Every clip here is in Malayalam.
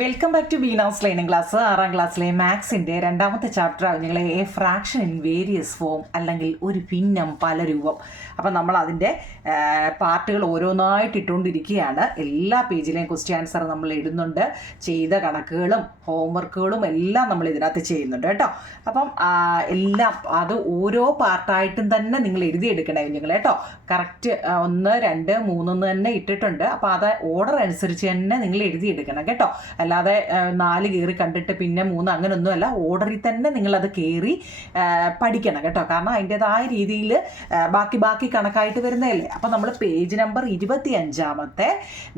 Welcome back to Beena's learning class. 6ാം ക്ലാസ്സിലെ മാത്സിൻ്റെ രണ്ടാമത്തെ ചാപ്റ്റർ നിങ്ങളെ a fraction in various form അല്ലെങ്കിൽ ഒരു ഭിന്നം പല രൂപം. അപ്പം നമ്മൾ അതിൻ്റെ പാർട്ടുകൾ ഓരോന്നായിട്ട് ഇട്ടുകൊണ്ടിരിക്കുകയാണ്. എല്ലാ പേജിലെയും ക്വസ്റ്റ്യൻ ആൻസർ നമ്മൾ ഇടുന്നുണ്ട്. ചെയ്ത കണക്കുകളും ഹോംവർക്കുകളും എല്ലാം നമ്മൾ ഇതിനകത്ത് ചെയ്യുന്നുണ്ട് കേട്ടോ. അപ്പം എല്ലാം അത് ഓരോ പാർട്ടായിട്ടും തന്നെ നിങ്ങൾ എഴുതിയെടുക്കണേ നിങ്ങൾ കേട്ടോ. കറക്റ്റ് 1, 2, 3 തന്നെ ഇട്ടിട്ടുണ്ട്. അപ്പോൾ അത് ഓർഡർ അനുസരിച്ച് തന്നെ നിങ്ങൾ എഴുതിയെടുക്കണം കേട്ടോ. അല്ലാതെ 4 കയറി കണ്ടിട്ട് പിന്നെ 3 അങ്ങനെയൊന്നുമല്ല. ഓർഡറിൽ തന്നെ നിങ്ങളത് കയറി പഠിക്കണം കേട്ടോ. കാരണം അതിൻ്റെതായ രീതിയിൽ ബാക്കി കണക്കായിട്ട് വരുന്നതല്ലേ. അപ്പം നമ്മൾ പേജ് നമ്പർ 25-ാമത്തെ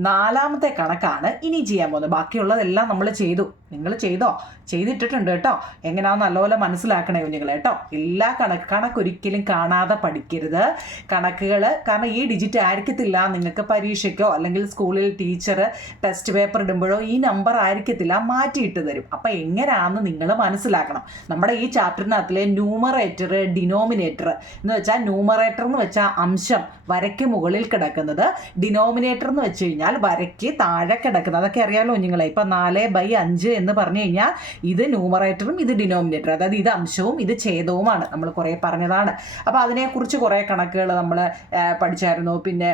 4ാമത്തെ കണക്കാണ് ഇനി ചെയ്യാൻ പോകുന്നത്. ബാക്കിയുള്ളതെല്ലാം നമ്മൾ ചെയ്തു. നിങ്ങൾ ചെയ്തിട്ടിട്ടുണ്ട് കേട്ടോ. എങ്ങനെയാണെന്ന് നല്ലപോലെ മനസ്സിലാക്കണേ കുഞ്ഞുങ്ങൾ കേട്ടോ. എല്ലാ കണക്കൊരിക്കലും കാണാതെ പഠിക്കരുത്. കണക്കുകൾ കാരണം ഈ ഡിജിറ്റ് ആയിരിക്കത്തില്ല നിങ്ങൾക്ക് പരീക്ഷയ്ക്കോ അല്ലെങ്കിൽ സ്കൂളിൽ ടീച്ചർ ടെസ്റ്റ് പേപ്പർ ഇടുമ്പോഴോ ഈ നമ്പർ ആയിരിക്കത്തില്ല, മാറ്റിയിട്ട് തരും. അപ്പം എങ്ങനെയാണെന്ന് നിങ്ങൾ മനസ്സിലാക്കണം. നമ്മുടെ ഈ ചാപ്റ്ററിനകത്തിലെ ന്യൂമറേറ്റർ ഡിനോമിനേറ്റർ എന്ന് വെച്ചാൽ ന്യൂമറേറ്റർ എന്ന് വെച്ചാൽ അംശം വരയ്ക്ക് മുകളിൽ കിടക്കുന്നത്, ഡിനോമിനേറ്റർ എന്ന് വെച്ച് കഴിഞ്ഞാൽ വരയ്ക്ക് താഴെ കിടക്കുന്നത്. അതൊക്കെ അറിയാമല്ലോ കുഞ്ഞുങ്ങളെ. ഇപ്പം 4/5 എന്ന് പറഞ്ഞു കഴിഞ്ഞാൽ ഇത് ന്യൂമറേറ്ററും ഇത് ഡിനോമിനേറ്റർ, അതായത് ഇത് അംശവും ഇത് ഛേദവുമാണ്. നമ്മൾ കുറേ പറഞ്ഞതാണ്. അപ്പോൾ അതിനെക്കുറിച്ച് കുറേ കണക്കുകൾ നമ്മൾ പഠിച്ചായിരുന്നു. പിന്നെ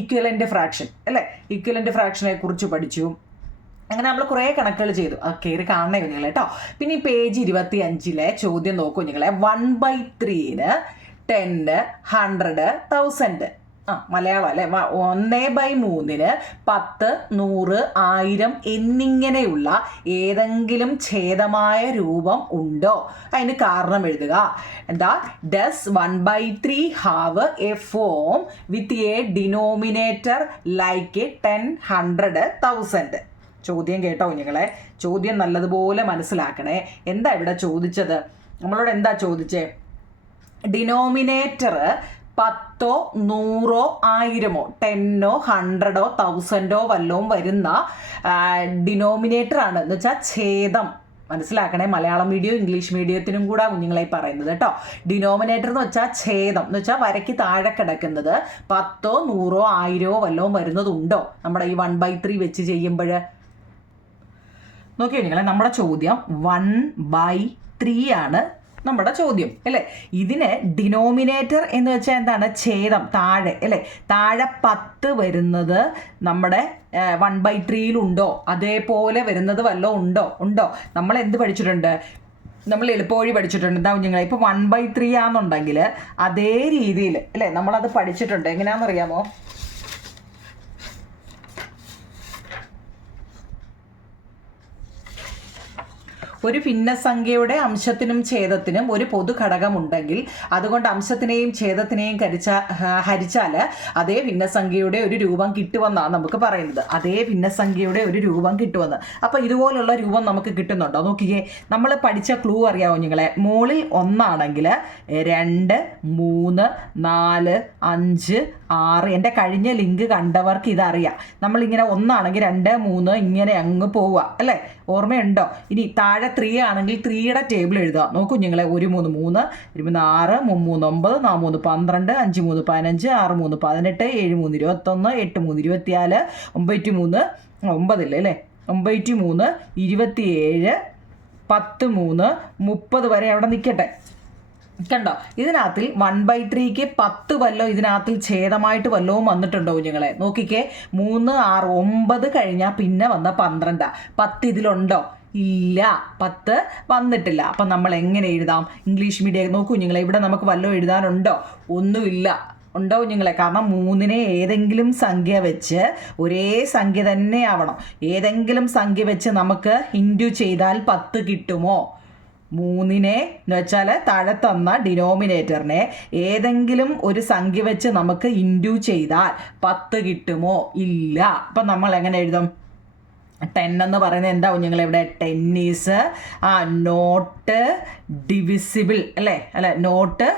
ഈക്വലൻ്റ് ഫ്രാക്ഷൻ അല്ലേ, ഈക്വലൻ്റ് ഫ്രാക്ഷനെ കുറിച്ച് പഠിച്ചു. അങ്ങനെ നമ്മൾ കുറേ കണക്കുകൾ ചെയ്തു. അത് കയറി കാണണേ കുഞ്ഞുങ്ങൾ കേട്ടോ. പിന്നെ ഈ പേജ് 25-ലെ ചോദ്യം നോക്കൂ കുഞ്ഞുങ്ങളെ. 1/3-ന് 10, 100, 1000 മലയാളം അല്ലേ. 1/3-ന് 10, 100, 1000 എന്നിങ്ങനെയുള്ള ഏതെങ്കിലും ഛേദമായ രൂപം ഉണ്ടോ? അതിന് കാരണം എഴുതുക. എന്താ? Does 1/3 have A form with a denominator like 10, 100, 1000? ചോദ്യം കേട്ടോ കുഞ്ഞുങ്ങളെ. ചോദ്യം നല്ലതുപോലെ മനസ്സിലാക്കണേ. എന്താ ഇവിടെ ചോദിച്ചത്? നമ്മളോട് എന്താ ചോദിച്ചേ? ഡിനോമിനേറ്റർ 10, 100, 1000, 10, 100, 1000 വല്ലതും വരുന്ന ഡിനോമിനേറ്റർ ആണ് എന്ന് വെച്ചാൽ ഛേദം. മനസ്സിലാക്കണേ. മലയാളം മീഡിയം ഇംഗ്ലീഷ് മീഡിയത്തിനും കൂടെ കുഞ്ഞുങ്ങളെ പറയുന്നത് കേട്ടോ. ഡിനോമിനേറ്റർ എന്ന് വെച്ചാൽ ഛേദം എന്ന് വെച്ചാൽ വരയ്ക്ക് താഴെ കിടക്കുന്നത് 10, 100, 1000 വല്ലതും വരുന്നതുണ്ടോ നമ്മുടെ ഈ 1/3 വെച്ച് ചെയ്യുമ്പോൾ? നോക്കിയോ നിങ്ങളെ, നമ്മുടെ ചോദ്യം 1/3 ആണ് നമ്മുടെ ചോദ്യം അല്ലേ. ഇതിന് ഡിനോമിനേറ്റർ എന്ന് വെച്ചാൽ എന്താണ്? ഛേദം, താഴെ അല്ലേ. താഴെ 10 വരുന്നത് നമ്മുടെ 1/3-ലുണ്ടോ? അതേപോലെ വരുന്നത് വല്ലതും ഉണ്ടോ? നമ്മൾ എന്ത് പഠിച്ചിട്ടുണ്ട്? നമ്മൾ എളുപ്പവഴി പഠിച്ചിട്ടുണ്ട്. എന്താ കുഞ്ഞുങ്ങളെ, ഇപ്പോൾ 1/3 ആണെന്നുണ്ടെങ്കിൽ അതേ രീതിയിൽ അല്ലേ നമ്മളത് പഠിച്ചിട്ടുണ്ട്. എങ്ങനെയാണെന്നറിയാമോ? ഒരു ഭിന്നസംഖ്യയുടെ അംശത്തിനും ഛേദത്തിനും ഒരു പൊതു ഘടകമുണ്ടെങ്കിൽ അതുകൊണ്ട് അംശത്തിനെയും ഛേദത്തിനെയും ഹരിച്ചാൽ അതേ ഭിന്നസംഖ്യയുടെ ഒരു രൂപം കിട്ടുമെന്നാണ് നമുക്ക് പറയുന്നത്. അതേ ഭിന്നസംഖ്യയുടെ ഒരു രൂപം കിട്ടുമെന്ന്. അപ്പോൾ ഇതുപോലുള്ള രൂപം നമുക്ക് കിട്ടുന്നുണ്ടോ? നോക്കിക്കേ, നമ്മൾ പഠിച്ച ക്ലൂ അറിയാമോ നിങ്ങളെ? മുകളിൽ 1 ആണെങ്കിൽ 2, 3, 4, 5, 6. എൻ്റെ കഴിഞ്ഞ ലിങ്ക് കണ്ടവർക്ക് ഇതറിയാം. നമ്മളിങ്ങനെ 1 ആണെങ്കിൽ 2, 3 ഇങ്ങനെ അങ്ങ് പോവുക അല്ലേ. ഓർമ്മയുണ്ടോ? ഇനി താഴെ 3 ആണെങ്കിൽ 3യുടെ ടേബിൾ എഴുതുക. നോക്കൂ കുഞ്ഞുങ്ങളെ. 1, 3, 3, 6, 3, 9, 4, 12, 5, 3, 15, 6, 3, 18, 7, 3, 21, 8, 3, 24, 9, 3, 9 ഇല്ലേ അല്ലേ. 9, 3, 27, 10, 3, 30 വരെ അവിടെ നിൽക്കട്ടെ. കണ്ടോ? ഇതിനകത്തിൽ 1/3-ക്ക് 10 വല്ലോ ഇതിനകത്തിൽ ഛേദമായിട്ട് വല്ലവും വന്നിട്ടുണ്ടോ കുഞ്ഞുങ്ങളെ? നോക്കിക്കേ. 3, 6, 9 കഴിഞ്ഞാൽ പിന്നെ വന്ന 12. 10 ഇതിലുണ്ടോ? ഇല്ല, 10 വന്നിട്ടില്ല. അപ്പം നമ്മൾ എങ്ങനെ എഴുതാം? ഇംഗ്ലീഷ് മീഡിയം നോക്കൂ കുഞ്ഞുങ്ങളെ. ഇവിടെ നമുക്ക് വല്ലതും എഴുതാനുണ്ടോ? ഒന്നുമില്ല. ഉണ്ടോ കുഞ്ഞുങ്ങളെ? കാരണം 3-നെ ഏതെങ്കിലും സംഖ്യ വെച്ച് ഒരേ സംഖ്യ തന്നെ ആവണം. ഏതെങ്കിലും സംഖ്യ വെച്ച് നമുക്ക് ഇൻറ്റു ചെയ്താൽ 10 കിട്ടുമോ? 3-നെ എന്ന് വെച്ചാൽ താഴെ തന്ന ഡിനോമിനേറ്ററിനെ ഏതെങ്കിലും ഒരു സംഖ്യ വെച്ച് നമുക്ക് ഇൻറ്റു ചെയ്താൽ 10 കിട്ടുമോ? ഇല്ല. അപ്പം നമ്മൾ എങ്ങനെ എഴുതും? 10 എന്ന് പറയുന്നത് എന്താ കുഞ്ഞുങ്ങളെ? ഇവിടെ 10 ഈസ് നോട്ട് ഡിവിസിബിൾ അല്ലേ. നോട്ട്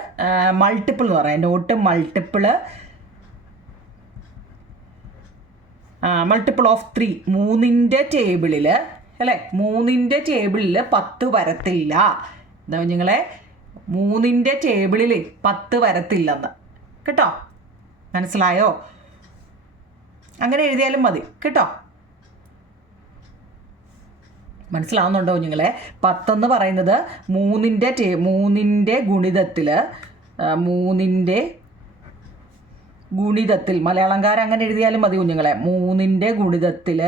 മൾട്ടിപ്പിൾ എന്ന് പറയാം. Not multiple of 3. 3-ൻ്റെ ടേബിളിൽ അല്ലേ, 3-ൻ്റെ ടേബിളിൽ 10 വരത്തില്ല. എന്താ കുഞ്ഞുങ്ങളെ? 3-ൻ്റെ ടേബിളിൽ 10 വരത്തില്ലെന്ന് കേട്ടോ. മനസ്സിലായോ? അങ്ങനെ എഴുതിയാലും മതി കേട്ടോ. മനസ്സിലാവുന്നുണ്ടോ കുഞ്ഞുങ്ങളെ? 10 എന്ന് പറയുന്നത് മൂന്നിൻ്റെ ഗുണിതത്തിൽ മലയാളംകാരൻ അങ്ങനെ എഴുതിയാലും മതി കുഞ്ഞുങ്ങളെ. 3ൻ്റെ ഗുണിതത്തിൽ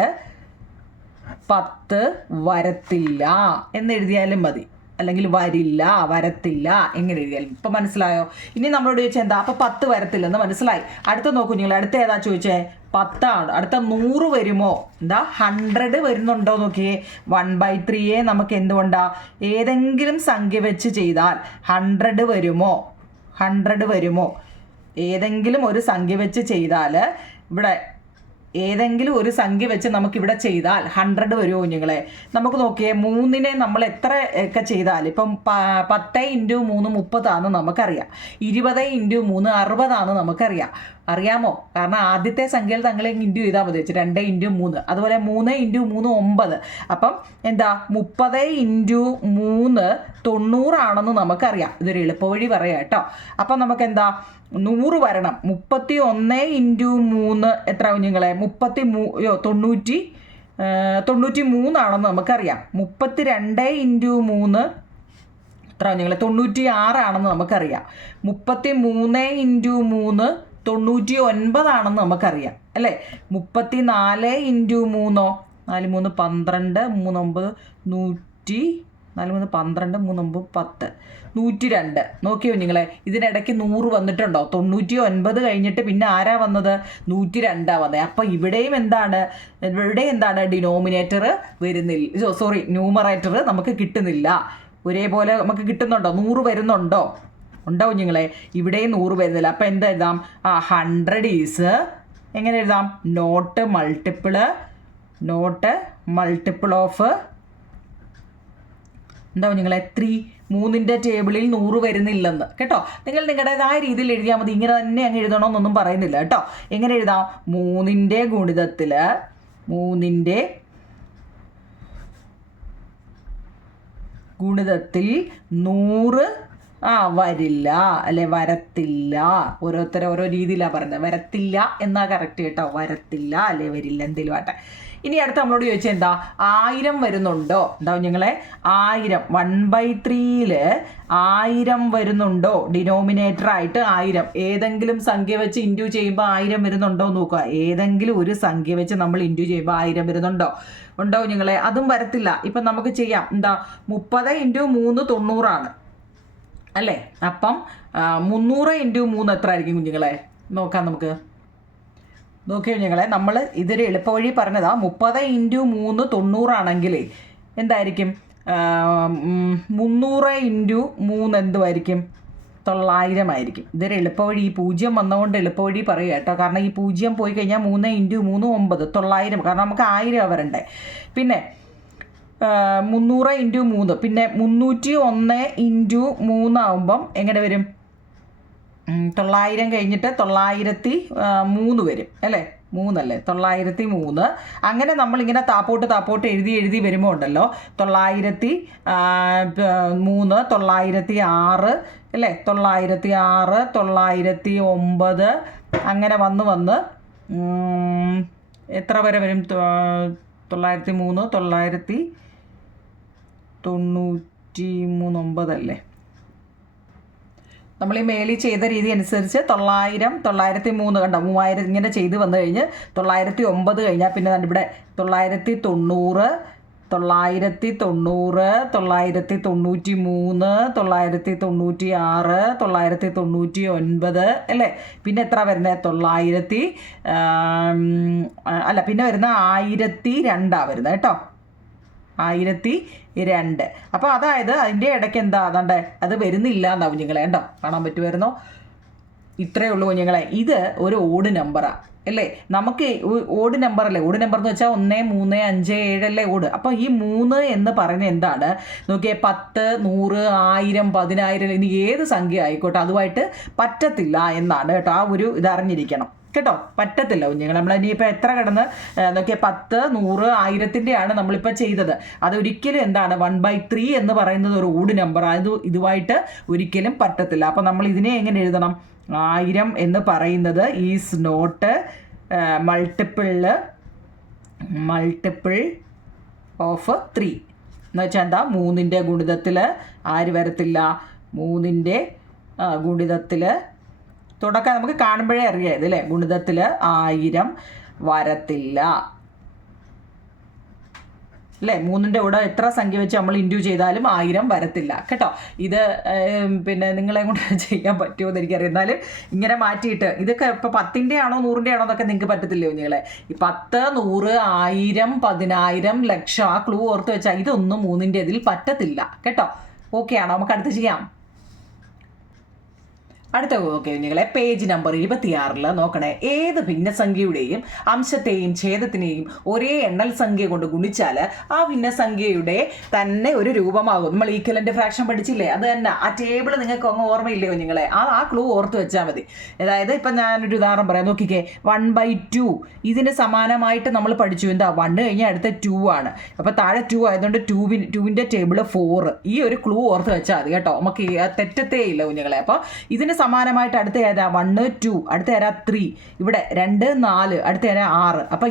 10 വരത്തില്ല എന്നെഴുതിയാലും മതി, അല്ലെങ്കിൽ വരില്ല, വരത്തില്ല എങ്ങനെ എഴുതിയാലും. ഇപ്പം മനസ്സിലായോ? ഇനി നമ്മളോട് ചോദിച്ചാൽ എന്താ? അപ്പം 10 വരത്തില്ലെന്ന് മനസ്സിലായി. അടുത്ത നോക്കൂ നിങ്ങൾ, അടുത്ത ഏതാ ചോദിച്ചേ? 10 ആണ്. അടുത്ത 100 വരുമോ? എന്താ 100 വരുന്നുണ്ടോ നോക്കിയേ. 1/3 നമുക്ക് എന്തുകൊണ്ടാ? ഏതെങ്കിലും സംഖ്യ വെച്ച് ചെയ്താൽ 100 വരുമോ? 100 വരുമോ? ഏതെങ്കിലും ഒരു സംഖ്യ വെച്ച് ചെയ്താൽ ഇവിടെ ഏതെങ്കിലും ഒരു സംഖ്യ വെച്ച് നമുക്കിവിടെ ചെയ്താൽ 100 വരുമോ കുഞ്ഞുങ്ങളെ? നമുക്ക് നോക്കിയേ, 3നെ നമ്മൾ എത്ര ഒക്കെ ചെയ്താൽ, ഇപ്പം 10 × 3 30 ആണെന്ന് നമുക്കറിയാം. 20 × 3 60 ആണെന്ന് നമുക്കറിയാം. അറിയാമോ? കാരണം ആദ്യത്തെ സംഖ്യയിൽ തങ്ങളെ ഇൻറ്റു ചെയ്താൽ മതി വെച്ച് 2 × 3. അതുപോലെ 3 × 3 9. അപ്പം എന്താ 30 × 3 90 ആണെന്ന് നമുക്കറിയാം. ഇതൊരു എളുപ്പവഴി പറയാം കേട്ടോ. അപ്പം നമുക്ക് എന്താ 100 വരണം. 31 × 3 എത്ര കുഞ്ഞുങ്ങളെ? 93 ആണെന്ന് നമുക്കറിയാം. 32 × 3 എത്ര കുഞ്ഞുങ്ങളെ? 96 ആണെന്ന് നമുക്കറിയാം. 33 × 3 99 ആണെന്ന് നമുക്കറിയാം അല്ലേ? 34 × 3 4 3 12 3 9 100 4 3 12 3 9 10 102. നോക്കിയോ നിങ്ങളെ, ഇതിനിടയ്ക്ക് 100 വന്നിട്ടുണ്ടോ? 99 കഴിഞ്ഞിട്ട് പിന്നെ ആരാ വന്നത്? 102 വന്നത്. അപ്പം ഇവിടെയും എന്താണ് ഡിനോമിനേറ്റർ വരുന്നില്ല, സോറി ന്യൂമറേറ്റർ നമുക്ക് കിട്ടുന്നില്ല. ഒരേപോലെ നമുക്ക് കിട്ടുന്നുണ്ടോ? 100 വരുന്നുണ്ടോ? ഉണ്ടോ കുഞ്ഞുങ്ങളെ? ഇവിടെയും 100 വരുന്നില്ല. അപ്പം എന്താ എഴുതാം? 100 ഈസ് എങ്ങനെ എഴുതാം? നോട്ട് മൾട്ടിപ്പിൾ ഓഫ് എന്താ കുഞ്ഞുങ്ങളെ? 3. 3ൻ്റെ ടേബിളിൽ 100 വരുന്നില്ലെന്ന് കേട്ടോ. നിങ്ങൾ നിങ്ങളുടേതായ രീതിയിൽ എഴുതിയാൽ മതി. ഇങ്ങനെ തന്നെ അങ്ങ് എഴുതണമെന്നൊന്നും പറയുന്നില്ല കേട്ടോ. എങ്ങനെ എഴുതാം? 3ൻ്റെ ഗുണിതത്തിൽ 100 വരില്ല അല്ലെ വരത്തില്ല. ഓരോരുത്തർ ഓരോ രീതിയിലാണ് പറയുന്നത്. വരത്തില്ല എന്നാ കറക്റ്റ് കേട്ടോ. വരത്തില്ല അല്ലെ വരില്ല, എന്തെങ്കിലും ആട്ടെ. ഇനി അടുത്ത് നമ്മളോട് ചോദിച്ചാൽ എന്താ? 1000 വരുന്നുണ്ടോ? എന്താ കുഞ്ഞുങ്ങളെ? 1000 1/3 1000 വരുന്നുണ്ടോ? ഡിനോമിനേറ്റർ ആയിട്ട് 1000 ഏതെങ്കിലും സംഖ്യ വെച്ച് ഇൻറ്റു ചെയ്യുമ്പോൾ 1000 വരുന്നുണ്ടോ നോക്കുക. ഏതെങ്കിലും ഒരു സംഖ്യ വെച്ച് നമ്മൾ ഇൻറ്റു ചെയ്യുമ്പോൾ 1000 വരുന്നുണ്ടോ? ഉണ്ടോ കുഞ്ഞുങ്ങളെ? അതും വരത്തില്ല. ഇപ്പം നമുക്ക് ചെയ്യാം. എന്താ 30 × 3 90 അല്ലേ? അപ്പം 300 × 3 എത്ര ആയിരിക്കും കുഞ്ഞുങ്ങളെ? നോക്കാം നമുക്ക്. നോക്കിയോ കുഞ്ഞുങ്ങളെ, നമ്മൾ ഇതൊരു എളുപ്പവഴി പറഞ്ഞതാ. 30 × 3 90 ആണെങ്കിൽ എന്തായിരിക്കും? 300 × 3 എന്തുമായിരിക്കും? 900 ആയിരിക്കും. ഇതൊരു എളുപ്പവഴി. ഈ 0 വന്നതുകൊണ്ട് എളുപ്പവഴി പറയുക കേട്ടോ. കാരണം ഈ 0 പോയി കഴിഞ്ഞാൽ 3 × 3 9 900. കാരണം നമുക്ക് 1000 വരണ്ടേ. പിന്നെ 300 × 3 പിന്നെ 301 × 3 ആകുമ്പം എങ്ങനെ വരും? 900 കഴിഞ്ഞിട്ട് 903 വരും അല്ലേ? 3 അല്ലേ? 903. അങ്ങനെ നമ്മളിങ്ങനെ താപ്പോട്ട് എഴുതി വരുമ്പോൾ ഉണ്ടല്ലോ 903 906 അല്ലേ? 906 909 അങ്ങനെ വന്ന് എത്ര വരെ വരും? 903 993 അല്ലേ? നമ്മൾ ഈ മേളിൽ ചെയ്ത രീതി അനുസരിച്ച് 900 903 കണ്ടോ? 3000 ഇങ്ങനെ ചെയ്ത് വന്നു കഴിഞ്ഞ് 909 കഴിഞ്ഞാൽ പിന്നെ ഇവിടെ 990 990 993 996 999 അല്ലേ? പിന്നെ എത്ര വരുന്നത്? 900 അല്ല, പിന്നെ വരുന്ന 1002 വരുന്നത് കേട്ടോ. 1002. അപ്പോൾ അതായത് അതിൻ്റെ ഇടയ്ക്ക് എന്താ അതാണ്ട് അത് വരുന്നില്ല എന്നാ കുഞ്ഞുങ്ങളെ. ഉണ്ടോ? കാണാൻ പറ്റുമായിരുന്നോ? ഇത്രയേ ഉള്ളൂ കുഞ്ഞുങ്ങളെ. ഇത് ഒരു ഓഡ് നമ്പറാണ് അല്ലേ? നമുക്ക് ഓഡ് നമ്പർ അല്ലേ? ഓഡ് നമ്പർ എന്ന് വെച്ചാൽ 1 3 5 7 അല്ലേ ഓഡ്. അപ്പോൾ ഈ 3 എന്ന് പറയുന്നത് എന്താണ് നോക്കിയേ? 10 100 1000 10000 ഇനി ഏത് സംഖ്യ ആയിക്കോട്ടെ അതുമായിട്ട് പറ്റത്തില്ല എന്നാണ് കേട്ടോ. ആ ഒരു ഇതറിഞ്ഞിരിക്കണം കേട്ടോ. പറ്റത്തില്ല കുഞ്ഞുങ്ങൾ. നമ്മൾ ഇനിയിപ്പോൾ എത്ര കിടന്ന് നോക്കിയാൽ 10 100 1000ൻ്റെയാണ് നമ്മളിപ്പോൾ ചെയ്തത്. അതൊരിക്കലും എന്താണ് 1/3 എന്ന് പറയുന്നത് ഒരു ഓഡ് നമ്പർ. ഇതുമായിട്ട് ഒരിക്കലും പറ്റത്തില്ല. അപ്പോൾ നമ്മൾ ഇതിനെ എങ്ങനെ എഴുതണം? 1000 എന്ന് പറയുന്നത് ഈസ് നോട്ട് മൾട്ടിപ്പിൾ ഓഫ് 3. എന്ന് വെച്ചാൽ എന്താ, 3ന്റെ ഗുണിതത്തിൽ ആര് വരത്തില്ല, 3ന്റെ ഗുണിതത്തിൽ തുടക്കം നമുക്ക് കാണുമ്പോഴേ അറിയാം ഇത് അല്ലേ, ഗുണിതത്തിൽ 1000 വരത്തില്ല അല്ലേ. 3ന്റെ കൂടെ എത്ര സംഖ്യ വെച്ച് നമ്മൾ ഇൻഡ്യൂ ചെയ്താലും 1000 വരത്തില്ല കേട്ടോ. ഇത് പിന്നെ നിങ്ങളെ കൊണ്ട് ചെയ്യാൻ പറ്റുമോ എന്ന് എനിക്കറിയാം. എന്നാലും ഇങ്ങനെ മാറ്റിയിട്ട് ഇതൊക്കെ ഇപ്പോൾ 10ന്റെ ആണോ 100ന്റെ ആണോ എന്നൊക്കെ നിങ്ങൾക്ക് പറ്റത്തില്ലയോ നിങ്ങളെ. ഈ 10, 100, 1000, 10000, ലക്ഷം ആ ക്ലൂ ഓർത്ത് വെച്ചാൽ ഇതൊന്നും 3ന്റെ ഇതിൽ പറ്റത്തില്ല കേട്ടോ. ഓക്കെ ആണോ? നമുക്ക് അടുത്ത് ചെയ്യാം. അടുത്ത നോക്കിയ കുഞ്ഞുങ്ങളെ, പേജ് നമ്പർ 26 നോക്കണേ. ഏത് ഭിന്നസംഖ്യയുടെയും അംശത്തെയും ഛേദത്തിനെയും ഒരേ എണ്ണൽ സംഖ്യ കൊണ്ട് ഗുണിച്ചാൽ ആ ഭിന്നസംഖ്യയുടെ തന്നെ ഒരു രൂപമാകും. നമ്മൾ ഈക്വലന്റ് ഫ്രാക്ഷൻ പഠിച്ചില്ലേ, അത് തന്നെ. ആ ടേബിൾ നിങ്ങൾക്ക് അങ്ങ് ഓർമ്മയില്ലേ കുഞ്ഞുങ്ങളെ, ആ ക്ലൂ ഓർത്ത് വെച്ചാൽ മതി. അതായത് ഇപ്പം ഞാനൊരു ഉദാഹരണം പറയാം, നോക്കിക്കേ. 1/2 ഇതിന് സമാനമായിട്ട് നമ്മൾ പഠിച്ചു എന്താ, 1 കഴിഞ്ഞാൽ അടുത്ത 2 ആണ്. അപ്പോൾ താഴെ 2 ആയതുകൊണ്ട് 2ന്റെ ടേബിൾ 4. ഈ ഒരു ക്ലൂ ഓർത്ത് വെച്ചാൽ മതി കേട്ടോ. നമുക്ക് തെറ്റത്തേ ഇല്ല കുഞ്ഞുങ്ങളെ. അപ്പോൾ ഇതിന് സമാനമായിട്ട് അടുത്ത ഏതാ, 1, 2, അടുത്ത ഏരാ 3, ഇവിടെ 2, 4, അടുത്ത ഏരാ 6. അപ്പം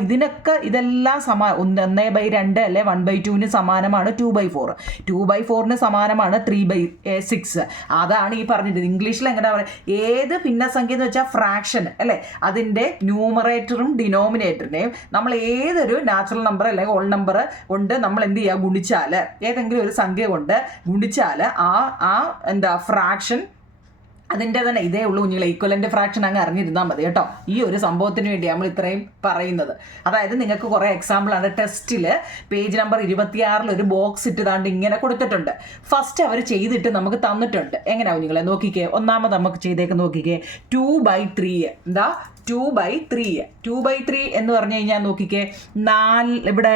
ഇതെല്ലാം 1/2 അല്ലെ 1/2 സമാനമാണ് 2/4. 2/4 സമാനമാണ് 3/6. അതാണ് ഈ പറഞ്ഞത്. ഇംഗ്ലീഷിൽ എങ്ങനെ പറയുക, ഏത് ഭിന്നസംഖ്യ എന്ന് വെച്ചാൽ ഫ്രാക്ഷൻ അല്ലേ, അതിൻ്റെ ന്യൂമറേറ്ററും ഡിനോമിനേറ്ററിനെയും നമ്മൾ ഏതൊരു നാച്ചുറൽ നമ്പർ അല്ലെങ്കിൽ ഹോൾ നമ്പർ കൊണ്ട് നമ്മൾ എന്ത് ചെയ്യുക, ഗുണിച്ചാൽ, ഏതെങ്കിലും ഒരു സംഖ്യ കൊണ്ട് ഗുണിച്ചാൽ ആ എന്താ ഫ്രാക്ഷൻ അതിൻ്റെ തന്നെ ഇതേ ഉള്ളൂ കുഞ്ഞുങ്ങളെ. ഈക്വലൻ്റ് ഫ്രാക്ഷൻ അങ്ങ് അറിഞ്ഞിരുന്നാൽ മതി കേട്ടോ. ഈ ഒരു സംഭവത്തിന് വേണ്ടി നമ്മൾ ഇത്രയും പറയുന്നത്. അതായത് നിങ്ങൾക്ക് കുറേ എക്സാമ്പിളാണ് ടെസ്റ്റിൽ പേജ് നമ്പർ 26 ഒരു ബോക്സ് ഇട്ട് താണ്ട് ഇങ്ങനെ കൊടുത്തിട്ടുണ്ട്. ഫസ്റ്റ് അവർ ചെയ്തിട്ട് നമുക്ക് തന്നിട്ടുണ്ട്. എങ്ങനെയാ കുഞ്ഞുങ്ങളെ നോക്കിക്കേ. ഒന്നാമത് നമുക്ക് ചെയ്തേക്ക് നോക്കിക്കേ, 2/3 എന്താ 2/3 എന്ന് പറഞ്ഞു കഴിഞ്ഞാൽ നോക്കിക്കേ, 4 ഇവിടെ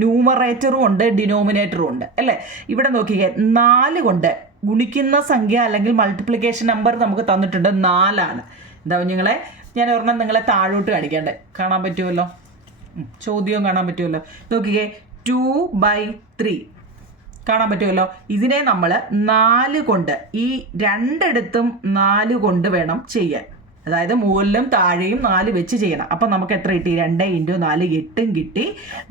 ന്യൂമറേറ്ററും ഉണ്ട് ഡിനോമിനേറ്ററും ഉണ്ട് അല്ലേ. ഇവിടെ നോക്കിക്കേ, 4 കൊണ്ട് ഗുണിക്കുന്ന സംഖ്യ അല്ലെങ്കിൽ മൾട്ടിപ്ലിക്കേഷൻ നമ്പർ നമുക്ക് തന്നിട്ടുണ്ട് 4 ആണ്. എന്താ കുഞ്ഞുങ്ങളെ, ഞാൻ ഒരെണ്ണം നിങ്ങളെ താഴോട്ട് കാണിക്കണ്ടേ, കാണാൻ പറ്റുമല്ലോ, ചോദ്യവും കാണാൻ പറ്റുമല്ലോ. നോക്കിക്കേ, 2/3 കാണാൻ പറ്റുമല്ലോ. ഇതിനെ നമ്മൾ 4 കൊണ്ട്, ഈ രണ്ടിടത്തും 4 കൊണ്ട് വേണം ചെയ്യാൻ. അതായത് മുകളിലും താഴെയും 4 വെച്ച് ചെയ്യണം. അപ്പം നമുക്ക് എത്ര കിട്ടി, 2 × 4 8 കിട്ടി,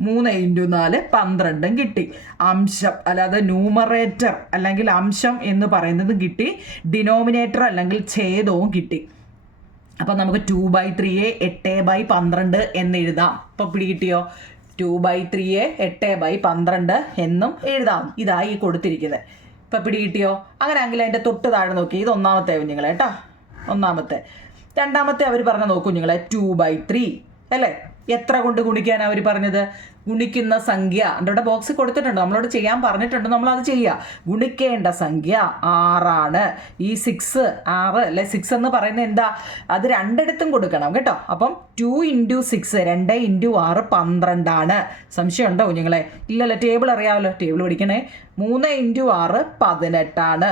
3 × 4 12 കിട്ടി. അംശം അല്ലാതെ ന്യൂമറേറ്റർ അല്ലെങ്കിൽ അംശം എന്ന് പറയുന്നത് കിട്ടി, ഡിനോമിനേറ്റർ അല്ലെങ്കിൽ ഛേദവും കിട്ടി. അപ്പം നമുക്ക് 2/3 8/12 എന്ന് എഴുതാം. ഇപ്പം പിടികിട്ടിയോ? 2/3 8/12 എന്നും എഴുതാം. ഇതായി കൊടുത്തിരിക്കുന്നത്. ഇപ്പം പിടികിട്ടിയോ? അങ്ങനെ ആണെങ്കിൽ അതിൻ്റെ തൊട്ട് താഴെ നോക്കി, ഇത് ഒന്നാമത്തെ കുഞ്ഞുങ്ങളെ കേട്ടോ, ഒന്നാമത്തെ. രണ്ടാമത്തെ അവർ പറഞ്ഞ നോക്കൂ കുഞ്ഞുങ്ങളെ, 2/3 അല്ലേ. എത്ര കൊണ്ട് ഗുണിക്കാനാണ് അവർ പറഞ്ഞത്? ഗുണിക്കുന്ന സംഖ്യ അവിടെ ബോക്സ് കൊടുത്തിട്ടുണ്ട്, നമ്മളോട് ചെയ്യാൻ പറഞ്ഞിട്ടുണ്ട്, നമ്മളത് ചെയ്യുക. ഗുണിക്കേണ്ട സംഖ്യ 6 ആണ്. ഈ 6 അല്ലെ, 6 എന്ന് പറയുന്നത് എന്താ, അത് രണ്ടിടത്തും കൊടുക്കണം കേട്ടോ. അപ്പം 2 × 6 2 × 6 12 ആണ്. സംശയം ഉണ്ടോ കുഞ്ഞുങ്ങളെ? ഇല്ലല്ലോ, ടേബിൾ അറിയാമല്ലോ, ടേബിൾ പഠിക്കണേ. 3 × 6 18 ആണ്.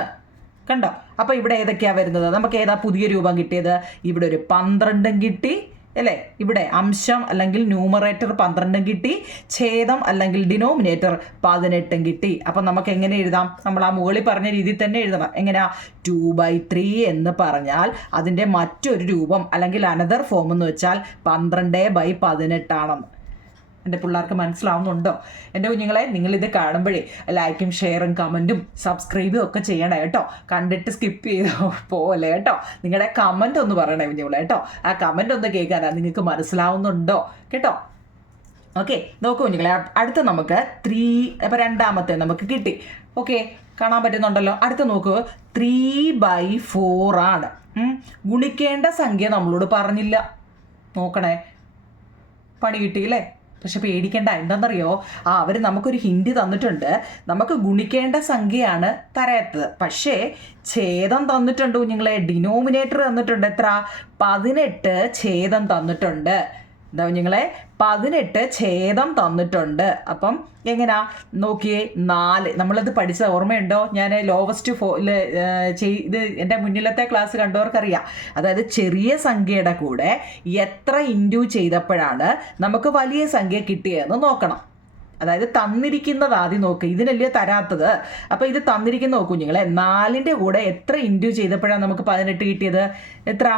കണ്ടോ? അപ്പോൾ ഇവിടെ ഏതൊക്കെയാണ് വരുന്നത്? നമുക്ക് ഏതാ പുതിയ രൂപം കിട്ടിയത്? ഇവിടെ ഒരു 12 കിട്ടി അല്ലേ. ഇവിടെ അംശം അല്ലെങ്കിൽ ന്യൂമറേറ്റർ 12 കിട്ടി, ഛേദം അല്ലെങ്കിൽ ഡിനോമിനേറ്റർ 18 കിട്ടി. അപ്പം നമുക്ക് എങ്ങനെ എഴുതാം? നമ്മൾ ആ മുകളിൽ പറഞ്ഞ രീതിയിൽ തന്നെ എഴുതണം. എങ്ങനെയാ? 2/3 എന്ന് പറഞ്ഞാൽ അതിൻ്റെ മറ്റൊരു രൂപം അല്ലെങ്കിൽ അനദർ ഫോം എന്ന് വെച്ചാൽ 12/18 ആണെന്ന്. എൻ്റെ പിള്ളേർക്ക് മനസ്സിലാവുന്നുണ്ടോ? എൻ്റെ കുഞ്ഞുങ്ങളെ, നിങ്ങളിത് കാണുമ്പോഴേ ലൈക്കും ഷെയറും കമൻറ്റും സബ്സ്ക്രൈബും ഒക്കെ ചെയ്യണേ കേട്ടോ. കണ്ടിട്ട് സ്കിപ്പ് ചെയ്ത് പോവല്ലേ കേട്ടോ. നിങ്ങളുടെ കമൻറ്റ് ഒന്ന് പറയണേ കുഞ്ഞുങ്ങളെ കേട്ടോ. ആ കമൻറ്റ് ഒന്ന് കേൾക്കാനാണ്, നിങ്ങൾക്ക് മനസ്സിലാവുന്നുണ്ടോ കേട്ടോ. ഓക്കെ, നോക്കൂ കുഞ്ഞുങ്ങളെ, അടുത്ത് നമുക്ക് 3, അപ്പോൾ രണ്ടാമത്തെ നമുക്ക് കിട്ടി. ഓക്കെ, കാണാൻ പറ്റുന്നുണ്ടല്ലോ. അടുത്ത് നോക്കൂ, 3/4 ആണ്. ഗുണിക്കേണ്ട സംഖ്യ നമ്മളോട് പറഞ്ഞില്ല. നോക്കണേ, പണി കിട്ടിയില്ലേ? പക്ഷെ പേടിക്കേണ്ട, എന്താണെന്നറിയോ, അവർ നമുക്കൊരു ഹിൻഡ് തന്നിട്ടുണ്ട്. നമുക്ക് ഗുണിക്കേണ്ട സംഖ്യയാണ് തരാത്തത്, പക്ഷേ ഛേദം തന്നിട്ടുണ്ട് കുഞ്ഞുങ്ങളെ. ഡിനോമിനേറ്റർ തന്നിട്ടുണ്ട്. എത്ര? 18 ഛേദം തന്നിട്ടുണ്ട്. എന്താ കുഞ്ഞുങ്ങളെ? 18 ഛേദം തന്നിട്ടുണ്ട്. അപ്പം എങ്ങനെയാ നോക്കിയേ, 4 നമ്മളത് പഠിച്ച ഓർമ്മയുണ്ടോ? ഞാൻ ലോവസ്റ്റ് ഇത് എൻ്റെ മുന്നിലത്തെ ക്ലാസ് കണ്ടവർക്കറിയാം. അതായത് ചെറിയ സംഖ്യയുടെ കൂടെ എത്ര ഇൻഡ്യൂ ചെയ്തപ്പോഴാണ് നമുക്ക് വലിയ സംഖ്യ കിട്ടിയതെന്ന് നോക്കണം. അതായത് തന്നിരിക്കുന്നത് ആദ്യം നോക്കുക, ഇതിനല്ലേ തരാത്തത്. അപ്പോൾ ഇത് തന്നിരിക്കുന്ന നോക്കൂ കുഞ്ഞുങ്ങളെ, 4ൻ്റെ കൂടെ എത്ര ഇൻഡ്യൂ ചെയ്തപ്പോഴാണ് നമുക്ക് 18 കിട്ടിയത്? എത്ര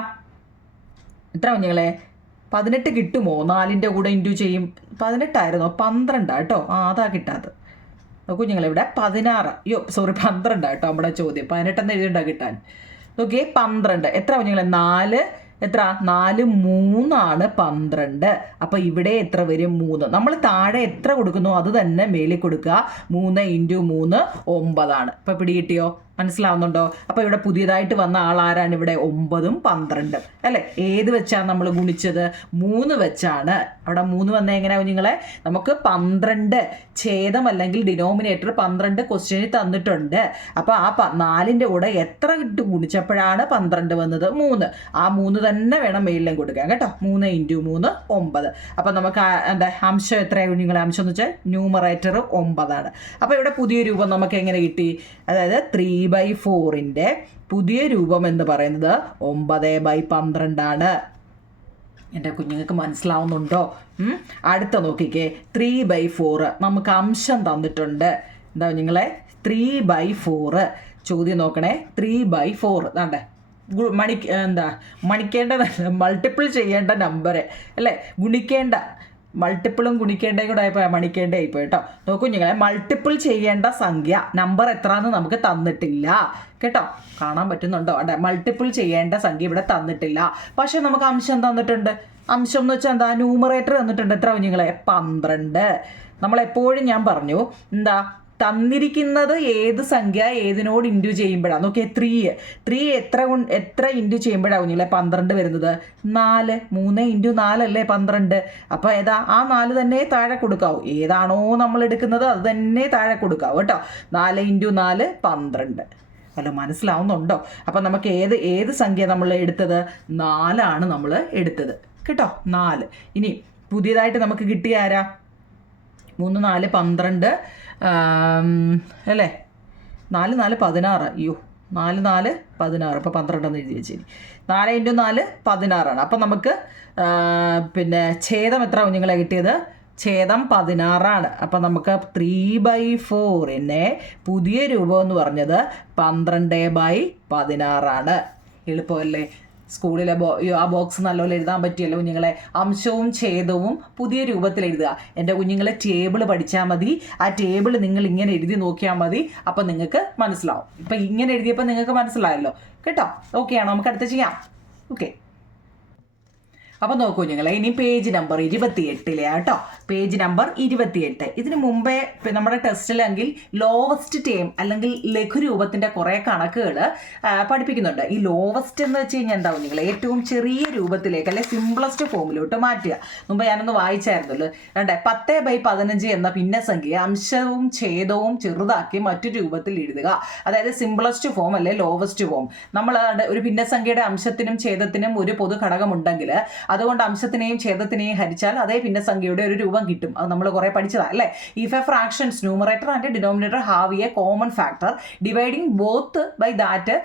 കുഞ്ഞുങ്ങളെ? 18 കിട്ടുമോ? 4ൻ്റെ കൂടെ ഇൻഡ്യൂ ചെയ്യും. 18 ആയിരുന്നോ? 12 കേട്ടോ. അതാ കിട്ടാത്തത്. നോക്കൂ നിങ്ങളിവിടെ 12 കേട്ടോ നമ്മുടെ ചോദ്യം. 18 എഴുതിണ്ടാ കിട്ടാൻ. നോക്കിയേ 12 എത്ര കുഞ്ഞുങ്ങളെ 4 എത്ര 4 3 12. അപ്പോൾ ഇവിടെ എത്ര വരും 3. നമ്മൾ താഴെ എത്ര കൊടുക്കുന്നു അത് തന്നെ മേലിൽ കൊടുക്കുക. 3 × 3 9. ഇപ്പോൾ പിടികിട്ടിയോ? മനസ്സിലാവുന്നുണ്ടോ? അപ്പോൾ ഇവിടെ പുതിയതായിട്ട് വന്ന ആളാരാണ്? ഇവിടെ 9ഉം 12ഉം അല്ലേ? ഏത് വെച്ചാണ് നമ്മൾ ഗുണിച്ചത്? 3 വെച്ചാണ്. അവിടെ 3 വന്ന എങ്ങനെയാ കുഞ്ഞുങ്ങളെ? നമുക്ക് 12 ഛേദം അല്ലെങ്കിൽ ഡിനോമിനേറ്റർ 12 ക്വസ്റ്റ്യനിൽ തന്നിട്ടുണ്ട്. അപ്പോൾ ആ 4ൻ്റെ കൂടെ എത്ര ഇട്ട് ഗുണിച്ചപ്പോഴാണ് 12 വന്നത്? 3. ആ 3 തന്നെ വേണം മേലിലും കൊടുക്കാൻ കേട്ടോ. 3 × 3 9. അപ്പോൾ നമുക്ക് എന്താ അംശം എത്രയാണ് കുഞ്ഞുങ്ങളെ? അംശം എന്ന് വെച്ചാൽ ന്യൂമറേറ്റർ 9ആണ്. അപ്പോൾ ഇവിടെ പുതിയ രൂപം നമുക്ക് എങ്ങനെ കിട്ടി? അതായത് 3/4ൻ്റെ പുതിയ രൂപം എന്ന് പറയുന്നത് 9/12 എൻ്റെ കുഞ്ഞുങ്ങൾക്ക് മനസ്സിലാവുന്നുണ്ടോ? അടുത്ത നോക്കിക്കേ 3/4. നമുക്ക് അംശം തന്നിട്ടുണ്ട്. എന്താ കുഞ്ഞുങ്ങളെ? 3/4. ചോദ്യം നോക്കണേ. 3/4 താണ്ടേ മണിക്കേണ്ടതല്ല, മൾട്ടിപ്പിൾ ചെയ്യേണ്ട നമ്പർ അല്ലേ? ഗുണിക്കേണ്ട മൾട്ടിപ്പിളും ഗുണിക്കേണ്ടയും കൂടെ ആയപ്പോൾ മണിക്കേണ്ട ആയിപ്പോൾ കേട്ടോ. നോക്കൂ നിങ്ങളെ, മൾട്ടിപ്പിൾ ചെയ്യേണ്ട സംഖ്യ നമ്പർ എത്രയെന്ന് നമുക്ക് തന്നിട്ടില്ല കേട്ടോ. കാണാൻ പറ്റുന്നുണ്ടോ? അതെ, മൾട്ടിപ്പിൾ ചെയ്യേണ്ട സംഖ്യ ഇവിടെ തന്നിട്ടില്ല. പക്ഷെ നമുക്ക് അംശം തന്നിട്ടുണ്ട്. അംശം എന്ന് വെച്ചാൽ എന്താ? ന്യൂമറേറ്റർ തന്നിട്ടുണ്ട്. എത്ര കുഞ്ഞുങ്ങളെ? 12. നമ്മളെപ്പോഴും ഞാൻ പറഞ്ഞു എന്താ തന്നിരിക്കുന്നത് ഏത് സംഖ്യ ഏതിനോട് ഇൻറ്റു ചെയ്യുമ്പോഴാണ്. നോക്കിയേ 3 എത്ര ഇൻറ്റു ചെയ്യുമ്പോഴാണ് കുഞ്ഞുങ്ങളെ 12 വരുന്നത്? 4. 3 × 4 അല്ലേ 12. അപ്പോൾ ഏതാ? ആ 4 തന്നെ താഴെ കൊടുക്കാവൂ. ഏതാണോ നമ്മൾ എടുക്കുന്നത് അത് തന്നെ താഴെ കൊടുക്കാവൂ കേട്ടോ. 4 × 4 12. അല്ല, മനസ്സിലാവുന്നുണ്ടോ? അപ്പം നമുക്ക് ഏത് സംഖ്യ നമ്മൾ എടുത്തത്? 4 നമ്മൾ എടുത്തത് കേട്ടോ. 4. ഇനി പുതിയതായിട്ട് നമുക്ക് കിട്ടിയ ആരാ? 3 4 12 അല്ലേ? 4 4 16. അയ്യോ, 4 4 16. അപ്പോൾ 12 എന്ന് എഴുതി വെച്ചേരി. 4 × 4 16ആണ്. അപ്പം നമുക്ക് പിന്നെ ഛേദം എത്ര കുഞ്ഞുങ്ങളെ കിട്ടിയത്? ഛേദം 16ആണ്. അപ്പം നമുക്ക് 3/4നെ പുതിയ രൂപം എന്ന് പറഞ്ഞത് 12/16ആണ്. എളുപ്പമല്ലേ? സ്കൂളിലെ ആ ബോക്സ് നല്ലപോലെ എഴുതാൻ പറ്റിയല്ലോ കുഞ്ഞുങ്ങളെ. അംശവും ഛേദവും പുതിയ രൂപത്തിൽ എഴുതുക. എൻ്റെ കുഞ്ഞുങ്ങളെ ടേബിൾ പഠിച്ചാൽ മതി. ആ ടേബിൾ നിങ്ങൾ ഇങ്ങനെ എഴുതി നോക്കിയാൽ മതി. അപ്പം നിങ്ങൾക്ക് മനസ്സിലാവും. ഇപ്പം ഇങ്ങനെ എഴുതിയപ്പോൾ നിങ്ങൾക്ക് മനസ്സിലായല്ലോ കേട്ടോ. ഓക്കെ ആണോ? നമുക്ക് അടുത്ത് ചെയ്യാം. ഓക്കെ. അപ്പോൾ നോക്കൂ കുഞ്ഞുങ്ങളെ, ഇനി പേജ് നമ്പർ 28 കേട്ടോ. Page number 28. ഇതിന് മുമ്പേ നമ്മുടെ ടെസ്റ്റിലെങ്കിൽ ലോവസ്റ്റ് ടേം അല്ലെങ്കിൽ ലഘുരൂപത്തിൻ്റെ കുറേ കണക്കുകൾ പഠിപ്പിക്കുന്നുണ്ട്. ഈ ലോവസ്റ്റ് എന്ന് വെച്ച് കഴിഞ്ഞാൽ എന്താ കുഞ്ഞുങ്ങൾ? ഏറ്റവും ചെറിയ രൂപത്തിലേക്ക് അല്ലെ സിംപ്ലസ്റ്റ് ഫോമിലോട്ട് മാറ്റുക. മുമ്പ് ഞാനൊന്ന് വായിച്ചായിരുന്നല്ലോ. 10/15 എന്ന ഭിന്നസംഖ്യയെ അംശവും ഛേദവും ചെറുതാക്കി മറ്റു രൂപത്തിൽ എഴുതുക. അതായത് സിംപ്ലസ്റ്റ് ഫോം അല്ലെ ലോവസ്റ്റ് ഫോം. നമ്മൾ ഒരു ഭിന്നസംഖ്യയുടെ അംശത്തിനും ഛേദത്തിനും ഒരു പൊതു ഘടകമുണ്ടെങ്കിൽ അതുകൊണ്ട് അംശത്തിനെയും ഛേദത്തിനെയും ഹരിച്ചാൽ അതേ ഭിന്നസംഖ്യയുടെ ഒരു രൂപം കിട്ടും. അത് നമ്മൾ കുറേ പഠിച്ചതാണ് അല്ലേ? If a fractions numerator and denominator have a common factor dividing both by that